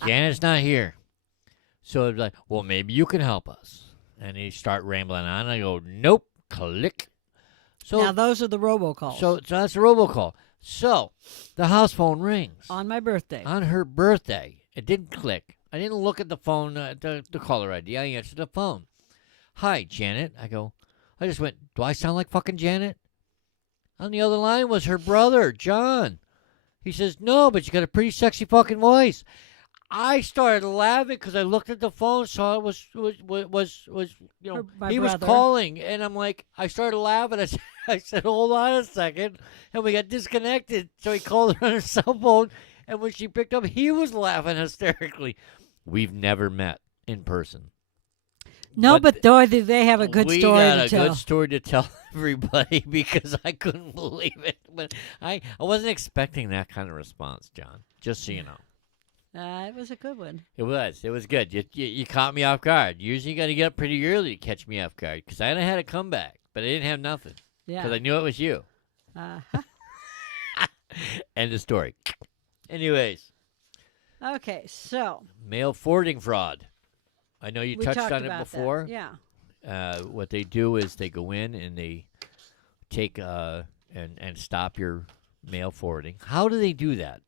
Janet's not here." So it's like, "Well, maybe you can help us," and they start rambling on. And I go, "Nope," click. So Now those are the robocalls. so that's a robocall. So the house phone rings on my birthday. on her birthday. It didn't click. I didn't look at the phone, the caller ID. I answered the phone. "Hi, Janet." I go, I just went, "Do I sound like fucking Janet?" On the other line was her brother, John. He says, "No, but you got a pretty sexy fucking voice." I started laughing because I looked at the phone, saw it was you know, My he was brother. calling, and I'm like, I started laughing. I said, "Hold on a second," and we got disconnected. So he called her on her cell phone, and when she picked up, he was laughing hysterically. We've never met in person. No, But but though they have a good we story got to a tell. good story to tell everybody because I couldn't believe it. But I wasn't expecting that kind of response, John. Just so you know. It was a good one. It was good. You caught me off guard. Usually you got to get up pretty early to catch me off guard because I had a comeback, but I didn't have nothing because I Yeah. knew it was you. End of story. Anyways, Okay, so mail forwarding fraud. I know you we touched talked on it about before. That. Yeah. What they do is they go in and they take and stop your mail forwarding. How do they do that?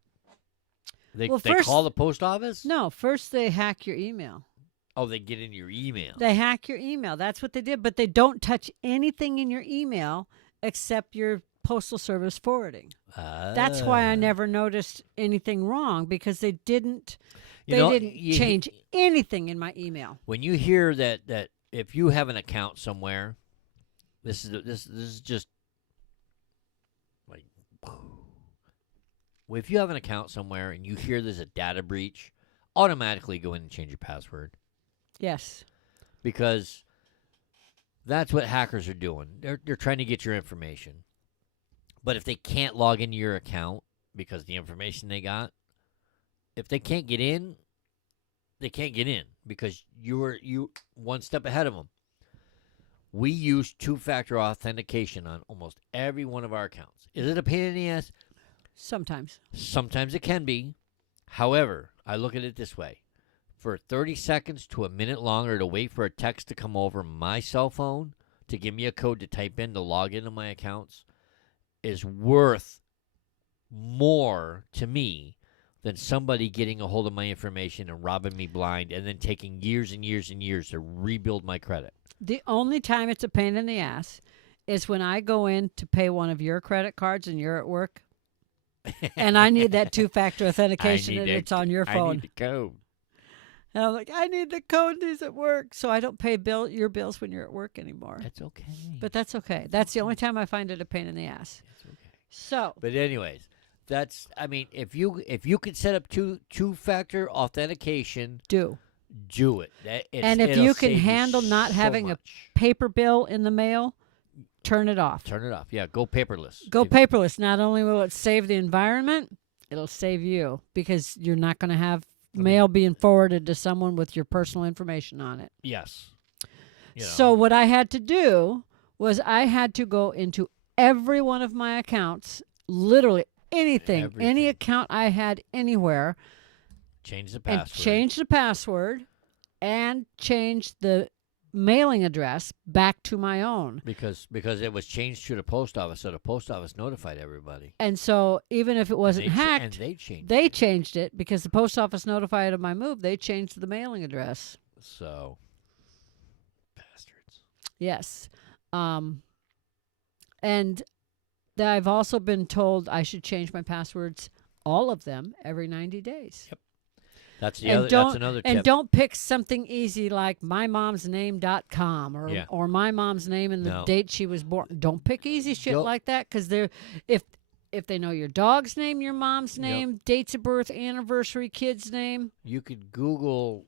They Well, they first- call the post office? No, first they hack your email. Oh, they get in your email. They hack your email. That's what they did, but they don't touch anything in your email except your postal service forwarding. That's why I Ah. never noticed anything wrong because they didn't You know, didn't you- change anything in my email. When you hear that if you have an account somewhere, this is just like if you have an account somewhere and you hear there's a data breach, automatically go in and change your password Yes. because that's what hackers are doing. They're trying to get your information. But if they can't log into your account because the information they got, if they can't get in, they can't get in because you one step ahead of them. We use two-factor authentication on almost every one of our accounts. Is it a pain in the ass? Sometimes. Sometimes it can be. However, I look at it this way. For 30 seconds to a minute longer to wait for a text to come over my cell phone to give me a code to type in to log into my accounts is worth more to me than somebody getting a hold of my information and robbing me blind and then taking years and years and years to rebuild my credit. The only time it's a pain in the ass is when I go in to pay one of your credit cards and you're at work and I need that two-factor authentication and it's on your I phone. need the code. And I'm like, I need the code. These at work, so I don't pay your bills when you're at work anymore. That's okay. But that's okay. That's the only time I find it a pain in the ass. It's okay. So, But anyways, I mean, if you could set up two-factor authentication, do it. and if it'll you can save handle not so having much. a paper bill in the mail, turn it off. Turn it off. Yeah, go paperless. Go If- paperless. Not only will it save the environment, it'll save you because you're not going to have mail being forwarded to someone with your personal information on it. Yes. You know. So what I had to do was I had to go into every one of my accounts, literally anything, any Everything. account I had anywhere, change the and password. change the password and change the mailing address back to my own. because it was changed to the post office, so the post office notified everybody. And so even if it wasn't and hacked, they changed. they changed it because the post office notified of my move. They changed the mailing address. So, bastards. Yes. And I've also been told I should change my passwords, all of them, every 90 days. Yep. That's That's another and tip. don't pick something easy like mymomsname.com or Yeah. or my mom's name and the No. date she was born. Don't pick easy shit Go- like that because if they know your dog's name, your mom's Yep. name, dates of birth, anniversary, kid's name. You could Google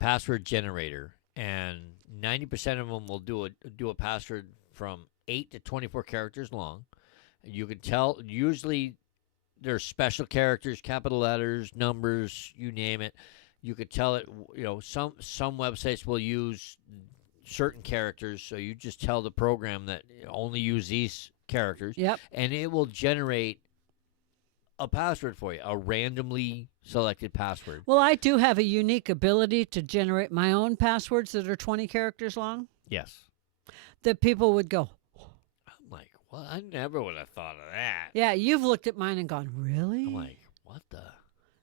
password generator, and 90% of them will do a password from 8 to 24 characters long. You can tell. Usually, there's special characters, capital letters, numbers, you name it. You could tell it. Some websites will use certain characters, so you just tell the program that only use these characters, Yep. and it will generate a password for you, a randomly selected password. Well, I do have a unique ability to generate my own passwords that are 20 characters long Yes. that people would go, I'm like, well, I never would have thought of that. yeah, you've looked at mine and gone, really? I'm like, what the?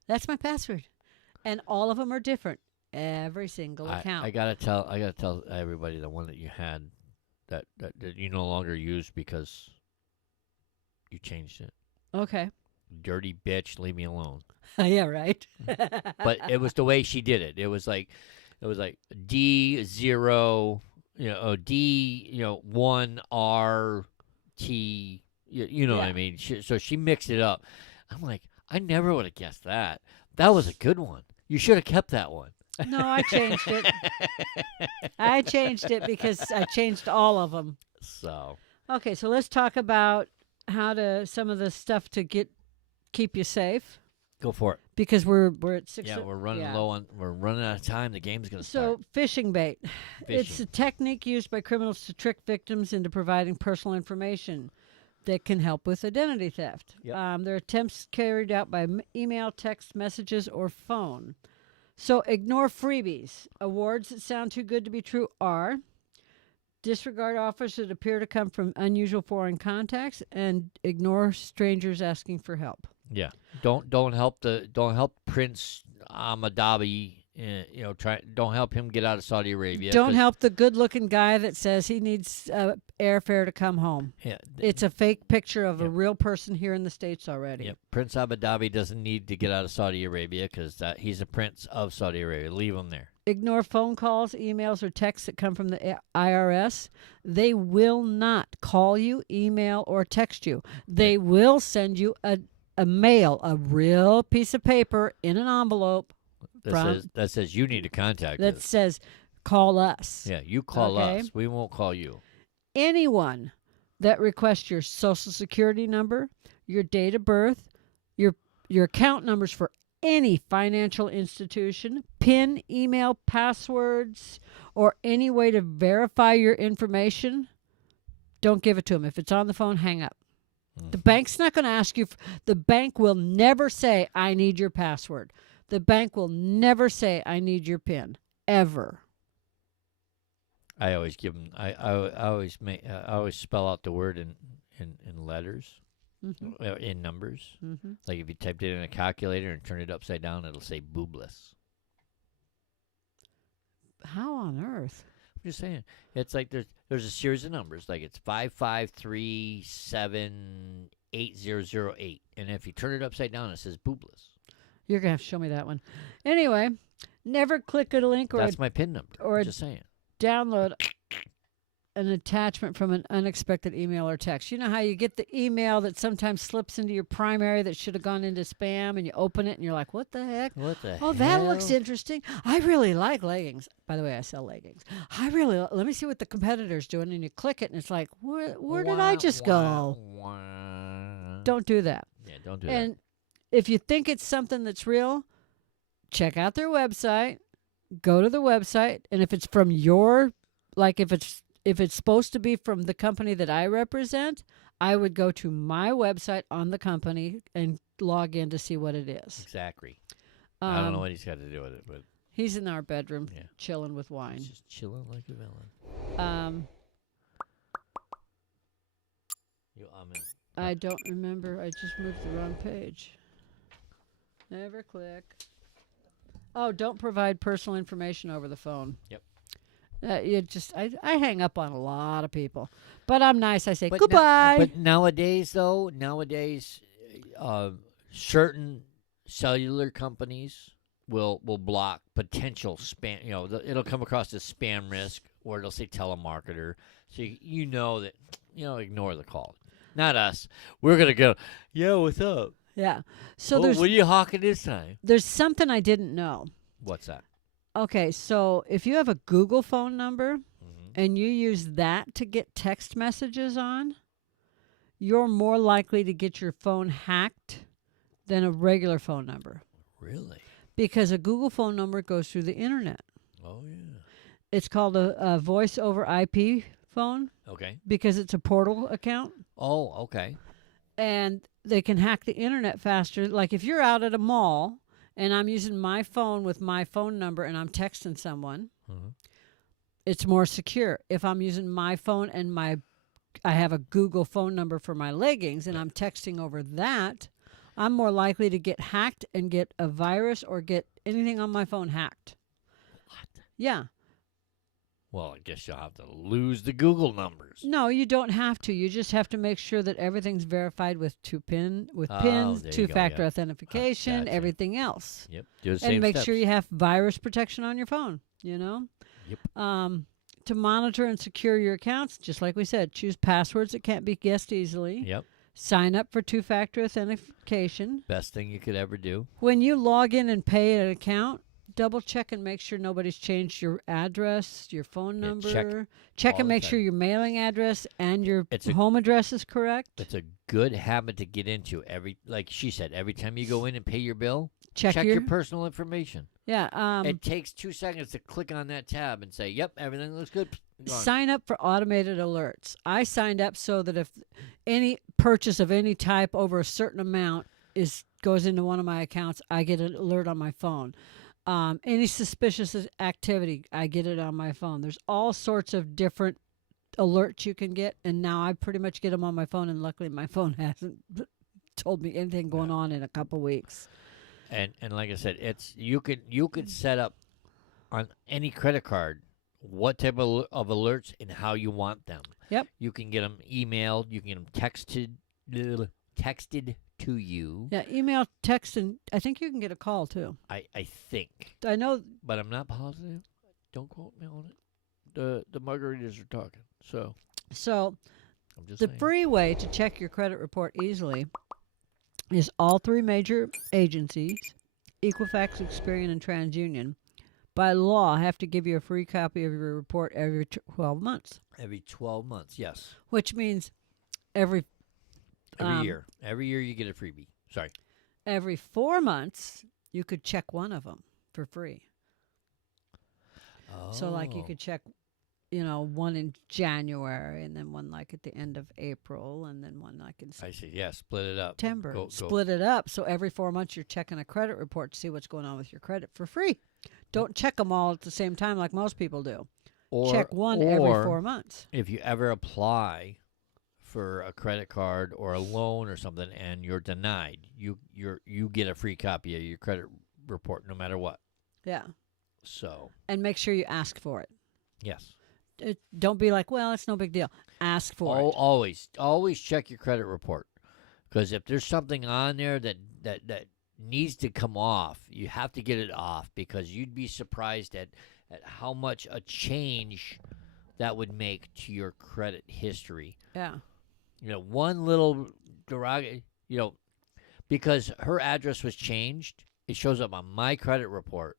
That's my password. And all of them are different. Every single account. I gotta tell everybody the one that you had that you no longer use because you changed it. Okay. Dirty bitch, leave me alone. Yeah, right. But it was the way she did it. It was like D0, D1 R T. You know what I Yeah. mean? So she mixed it up. I'm like, I never would have guessed that. That was a good one. You should have kept that one. No, I changed it. I changed it because I changed all of them. So Okay, so let's talk about some of the stuff to keep you safe go for it. because we're at 6. Yeah, we're running yeah. low on. We're running out of time. The game's gonna So start. phishing bait. It's a Phishing. technique used by criminals to trick victims into providing personal information that can help with identity theft. Yep. There are attempts carried out by email, text messages, or phone. So ignore freebies. Awards that sound too good to be true are disregard offers that appear to come from unusual foreign contacts and ignore strangers asking for help. Yeah. Don't help Prince Ahmadabi. Don't help him get out of Saudi Arabia. Don't 'cause- help the good-looking guy that says he needs airfare to come home. Yeah. It's a fake picture of a Yep. real person here in the States already. Yep. Prince Ahmadabi doesn't need to get out of Saudi Arabia because he's a prince of Saudi Arabia. Leave him there. Ignore phone calls, emails, or texts that come from the IRS. They will not call you, email, or text you. They will send you a mail, a real piece of paper in an envelope That says you need to contact that us. says, call us. Yeah, you call Okay. us. We won't call you. Anyone that requests your social security number, your date of birth, your account numbers for any financial institution, PIN, email, passwords, or any way to verify your information, don't give it to them. If it's on the phone, hang up. The bank's not going to ask you. The bank will never say, I need your password. The bank will never say, I need your PIN, ever. I always give them. I always spell out the word in letters, Mm-hmm. in numbers. Mm-hmm. Like if you typed it in a calculator and turned it upside down, it'll say boobless. How on earth? I'm just saying. It's like there's a series of numbers. Like it's 55378008, and if you turn it upside down, it says boobless. You're going to have to show me that one. Anyway, never click a link or That's my PIN number. or a- Just saying. download an attachment from an unexpected email or text. You know how you get the email that sometimes slips into your primary that should have gone into spam, and you open it and you're like, what the heck? What the Oh, that looks interesting. I really like leggings. By the way, I sell leggings. Let me see what the competitor's doing. And you click it, and it's like, where did I just go? Don't do that. Yeah, don't do And if you think it's something that's real, check out their website. Go to the website, and if it's from your, like if it's supposed to be from the company that I represent, I would go to my website on the company and log in to see what it is. that. Exactly. I don't know what he's got to do with it, but He's in our bedroom, Yeah. chilling with wine. he's just chilling like a villain. You I don't remember. I just moved the wrong page. Never click. Oh, don't provide personal information over the phone. Yep. I hang up on a lot of people, but I'm nice. I say But goodbye. but nowadays, certain cellular companies will block potential spam. You know, it'll come across as spam risk, or it'll say telemarketer. So you know that ignore the call. Not us. We're gonna go. Yeah, what's up? Yeah. So What are you hawking this time? there's something I didn't know. What's that? Okay, so if you have a Google phone number Mm-hmm. and you use that to get text messages on, you're more likely to get your phone hacked than a regular phone number, Really? because a Google phone number goes through the internet. Oh yeah. It's called a voice over IP phone Okay. because it's a portal account, Oh, okay. and they can hack the internet faster. Like if you're out at a mall and I'm using my phone with my phone number and I'm texting someone, Mhm. it's more secure. If I'm using my phone and I have a Google phone number for my leggings and I'm texting over that, I'm more likely to get hacked and get a virus or get anything on my phone hacked. What? Yeah. Well, I guess you'll have to lose the Google numbers. No, you don't have to. You just have to make sure that everything's verified with pins, there you go, two-factor yeah. authentication, Gotcha. everything else. Yep. Do the same And make steps. sure you have virus protection on your phone, Yep. To monitor and secure your accounts, just like we said, choose passwords that can't be guessed easily. Yep. Sign up for two-factor authentication. Best thing you could ever do. When you log in and pay an account, double check and make sure nobody's changed your address, your phone Yeah, number. check Check all and the make sure time. your mailing address and your It's a- home address is correct. It's a good habit to get into like she said, every time you go in and pay your bill, Check your personal information. Yeah. It takes 2 seconds to click on that tab and say, "Yep, everything looks good." Gone. Sign up for automated alerts. I signed up so that if any purchase of any type over a certain amount goes into one of my accounts, I get an alert on my phone. Any suspicious activity, I get it on my phone. There's all sorts of different alerts you can get, and now I pretty much get them on my phone, and luckily my phone hasn't told me anything going on in a couple weeks. And like I said, it's you could set up on any credit card what type of alerts and how you want them. Yep. You can get them emailed. You can get them texted to you. Yeah, email, text, and I think you can get a call too. I think, I know. but I'm not positive. Don't quote me on it. The margaritas are talking, so So I'm just the saying. free way to check your credit report easily is all three major agencies, Equifax, Experian, and TransUnion, by law have to give you a free copy of your report every 12 months, Every 12 months, yes. which means every Year. Every year you get a freebie. Sorry. every 4 months you could check one of them for free. Oh. So like you could check, one in January, and then one like at the end of April, and then one like in I see. Yeah, split it up. September. Go. Split it up. So every 4 months you're checking a credit report to see what's going on with your credit for free. Don't check them all at the same time like most people do. Check one every 4 months. If you ever apply for a credit card or a loan or something and you're denied, you get a free copy of your credit report no matter what. Yeah. So, And make sure you ask for it. yes. Don't be like, well, it's no big deal. Ask for it. Always check your credit report, because if there's something on there that needs to come off. You have to get it off because you'd be surprised at how much a change that would make to your credit history. Yeah. One little because her address was changed, it shows up on my credit report.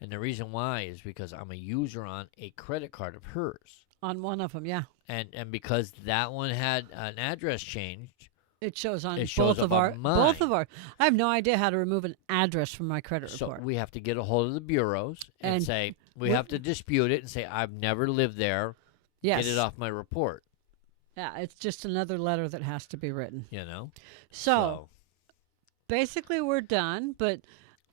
And the reason why is because I'm a user on a credit card of hers. On one of them, yeah. And because that one had an address changed, it shows on it shows both of up our on mine. both of our. I have no idea how to remove an address from my credit So report. we have to get a hold of the bureaus and say we have to dispute it and say I've never lived there. Yes. Get it off my report. Yeah, it's just another letter that has to be written. So basically, we're done. But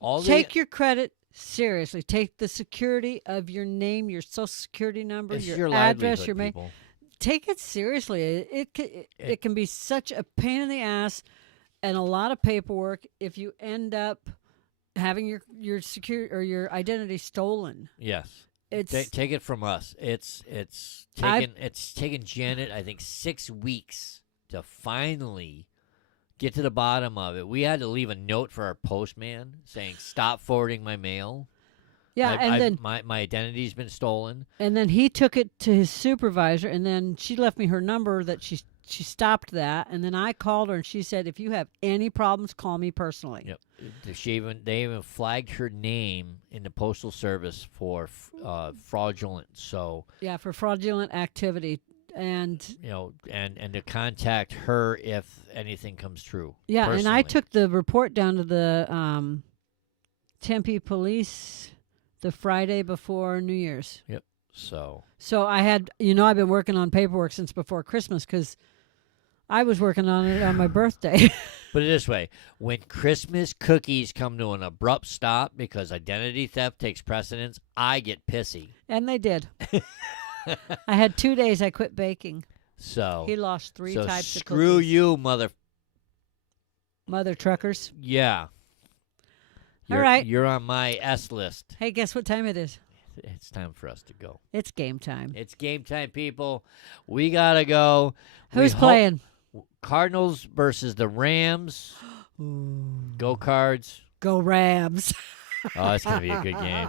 all take your credit seriously. Take the security of your name, your social security number, it's your livelihood, address, your mail. people. Take it seriously. It can be such a pain in the ass and a lot of paperwork if you end up having your security or your identity stolen. Yes. It's Take it from us. It's taken Janet, I think, 6 weeks to finally get to the bottom of it. We had to leave a note for our postman saying, "Stop forwarding my mail." yeah, then my identity's been stolen. and then he took it to his supervisor, and then she left me her number that she stopped that, and then I called her and she said, "If you have any problems, call me personally." Yep. They even flagged her name in the postal service for fraudulent. So Yeah, for fraudulent activity. And and to contact her if anything comes true. yeah, and I personally. took the report down to the Tempe police the Friday before New Year's. So I had, I've been working on paperwork since before Christmas because I was working on it on my birthday. put it this way: when Christmas cookies come to an abrupt stop because identity theft takes precedence, I get pissy. And they did. I had 2 days I quit baking. So He lost three so types of screw cookies. you, Mother truckers. Yeah. All right. You're on my S list. Hey, guess what time it is? It's time for us to go. It's game time. It's game time, people. We gotta go. Who's playing? Cardinals versus the Rams. Go Cards. Go Rams. Oh, it's gonna be a good game.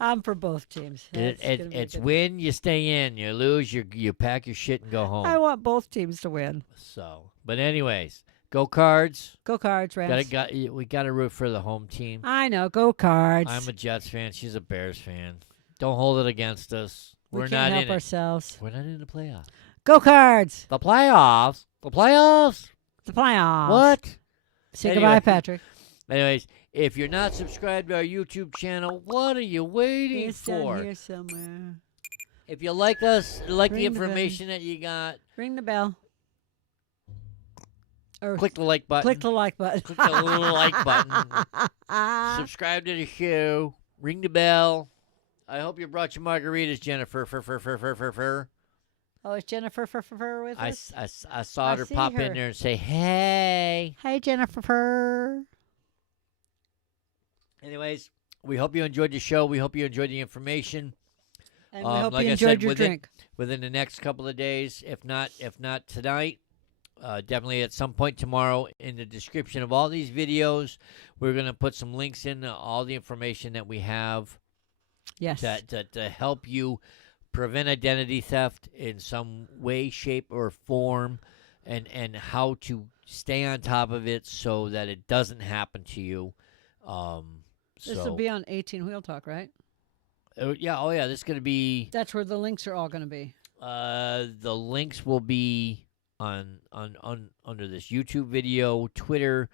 I'm for both teams. It's win, you stay in. You lose, you pack your shit and go home. I want both teams to win. So, but anyways, go Cards. Go Cards, Rams. We gotta root for the home team. I know. Go Cards. I'm a Jets fan. She's a Bears fan. Don't hold it against us. we We're can't not help in it. ourselves. We're not in the playoffs. Go Cards. The playoffs. The playoffs. The playoffs. What? Say Anyway. goodbye, Patrick. Anyways, if you're not subscribed to our YouTube channel, what are you waiting It's down for? here somewhere. If you like us, like the Ring the bell. information that you got, Ring the bell. Or click the like button. click the like button. Click the little like button. Subscribe to the show. Ring the bell. I hope you brought your margaritas, Jennifer. Oh, is Jennifer with us? I saw her see pop her. in there and say, "Hey." Hey, Jennifer. Anyways, we hope you enjoyed the show. We hope you enjoyed the information. And we hope like you I enjoyed said, your drink. Within the next couple of days, if not tonight, definitely at some point tomorrow. In the description of all these videos, we're going to put some links in all the information that we have Yes. to help you prevent identity theft in some way, shape, or form, and how to stay on top of it so that it doesn't happen to you. This will be on 18 Wheel Talk, right? This is going to be. That's where the links are all going to be. The links will be on under this YouTube video, Twitter,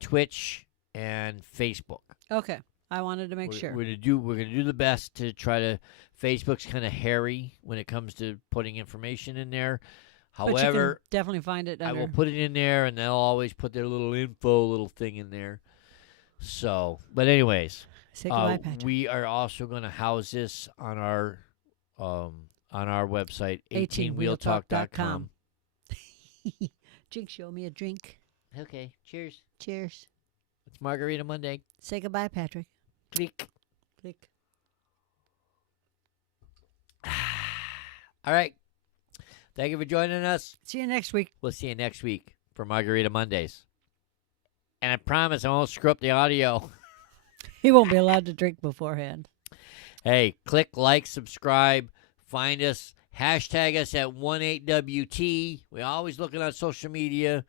Twitch, and Facebook. Okay. I wanted to make sure. We're gonna do the best to try to. Facebook's kind of hairy when it comes to putting information in there. But you However, can definitely find it I under. will put it in there, and they'll always put their little thing in there. So, but anyways, Say goodbye, Patrick. we are also going to house this on our website, 18wheeltalk.com. Drink, show me a drink. Okay, cheers. Cheers. It's Margarita Monday. Say goodbye, Patrick. Click. Click. All right. Thank you for joining us. See you next week. We'll see you next week for Margarita Mondays. And I promise I won't screw up the audio. He won't be allowed to drink beforehand. Hey, click like, subscribe, find us, hashtag us at 18WT. We're always looking on social media.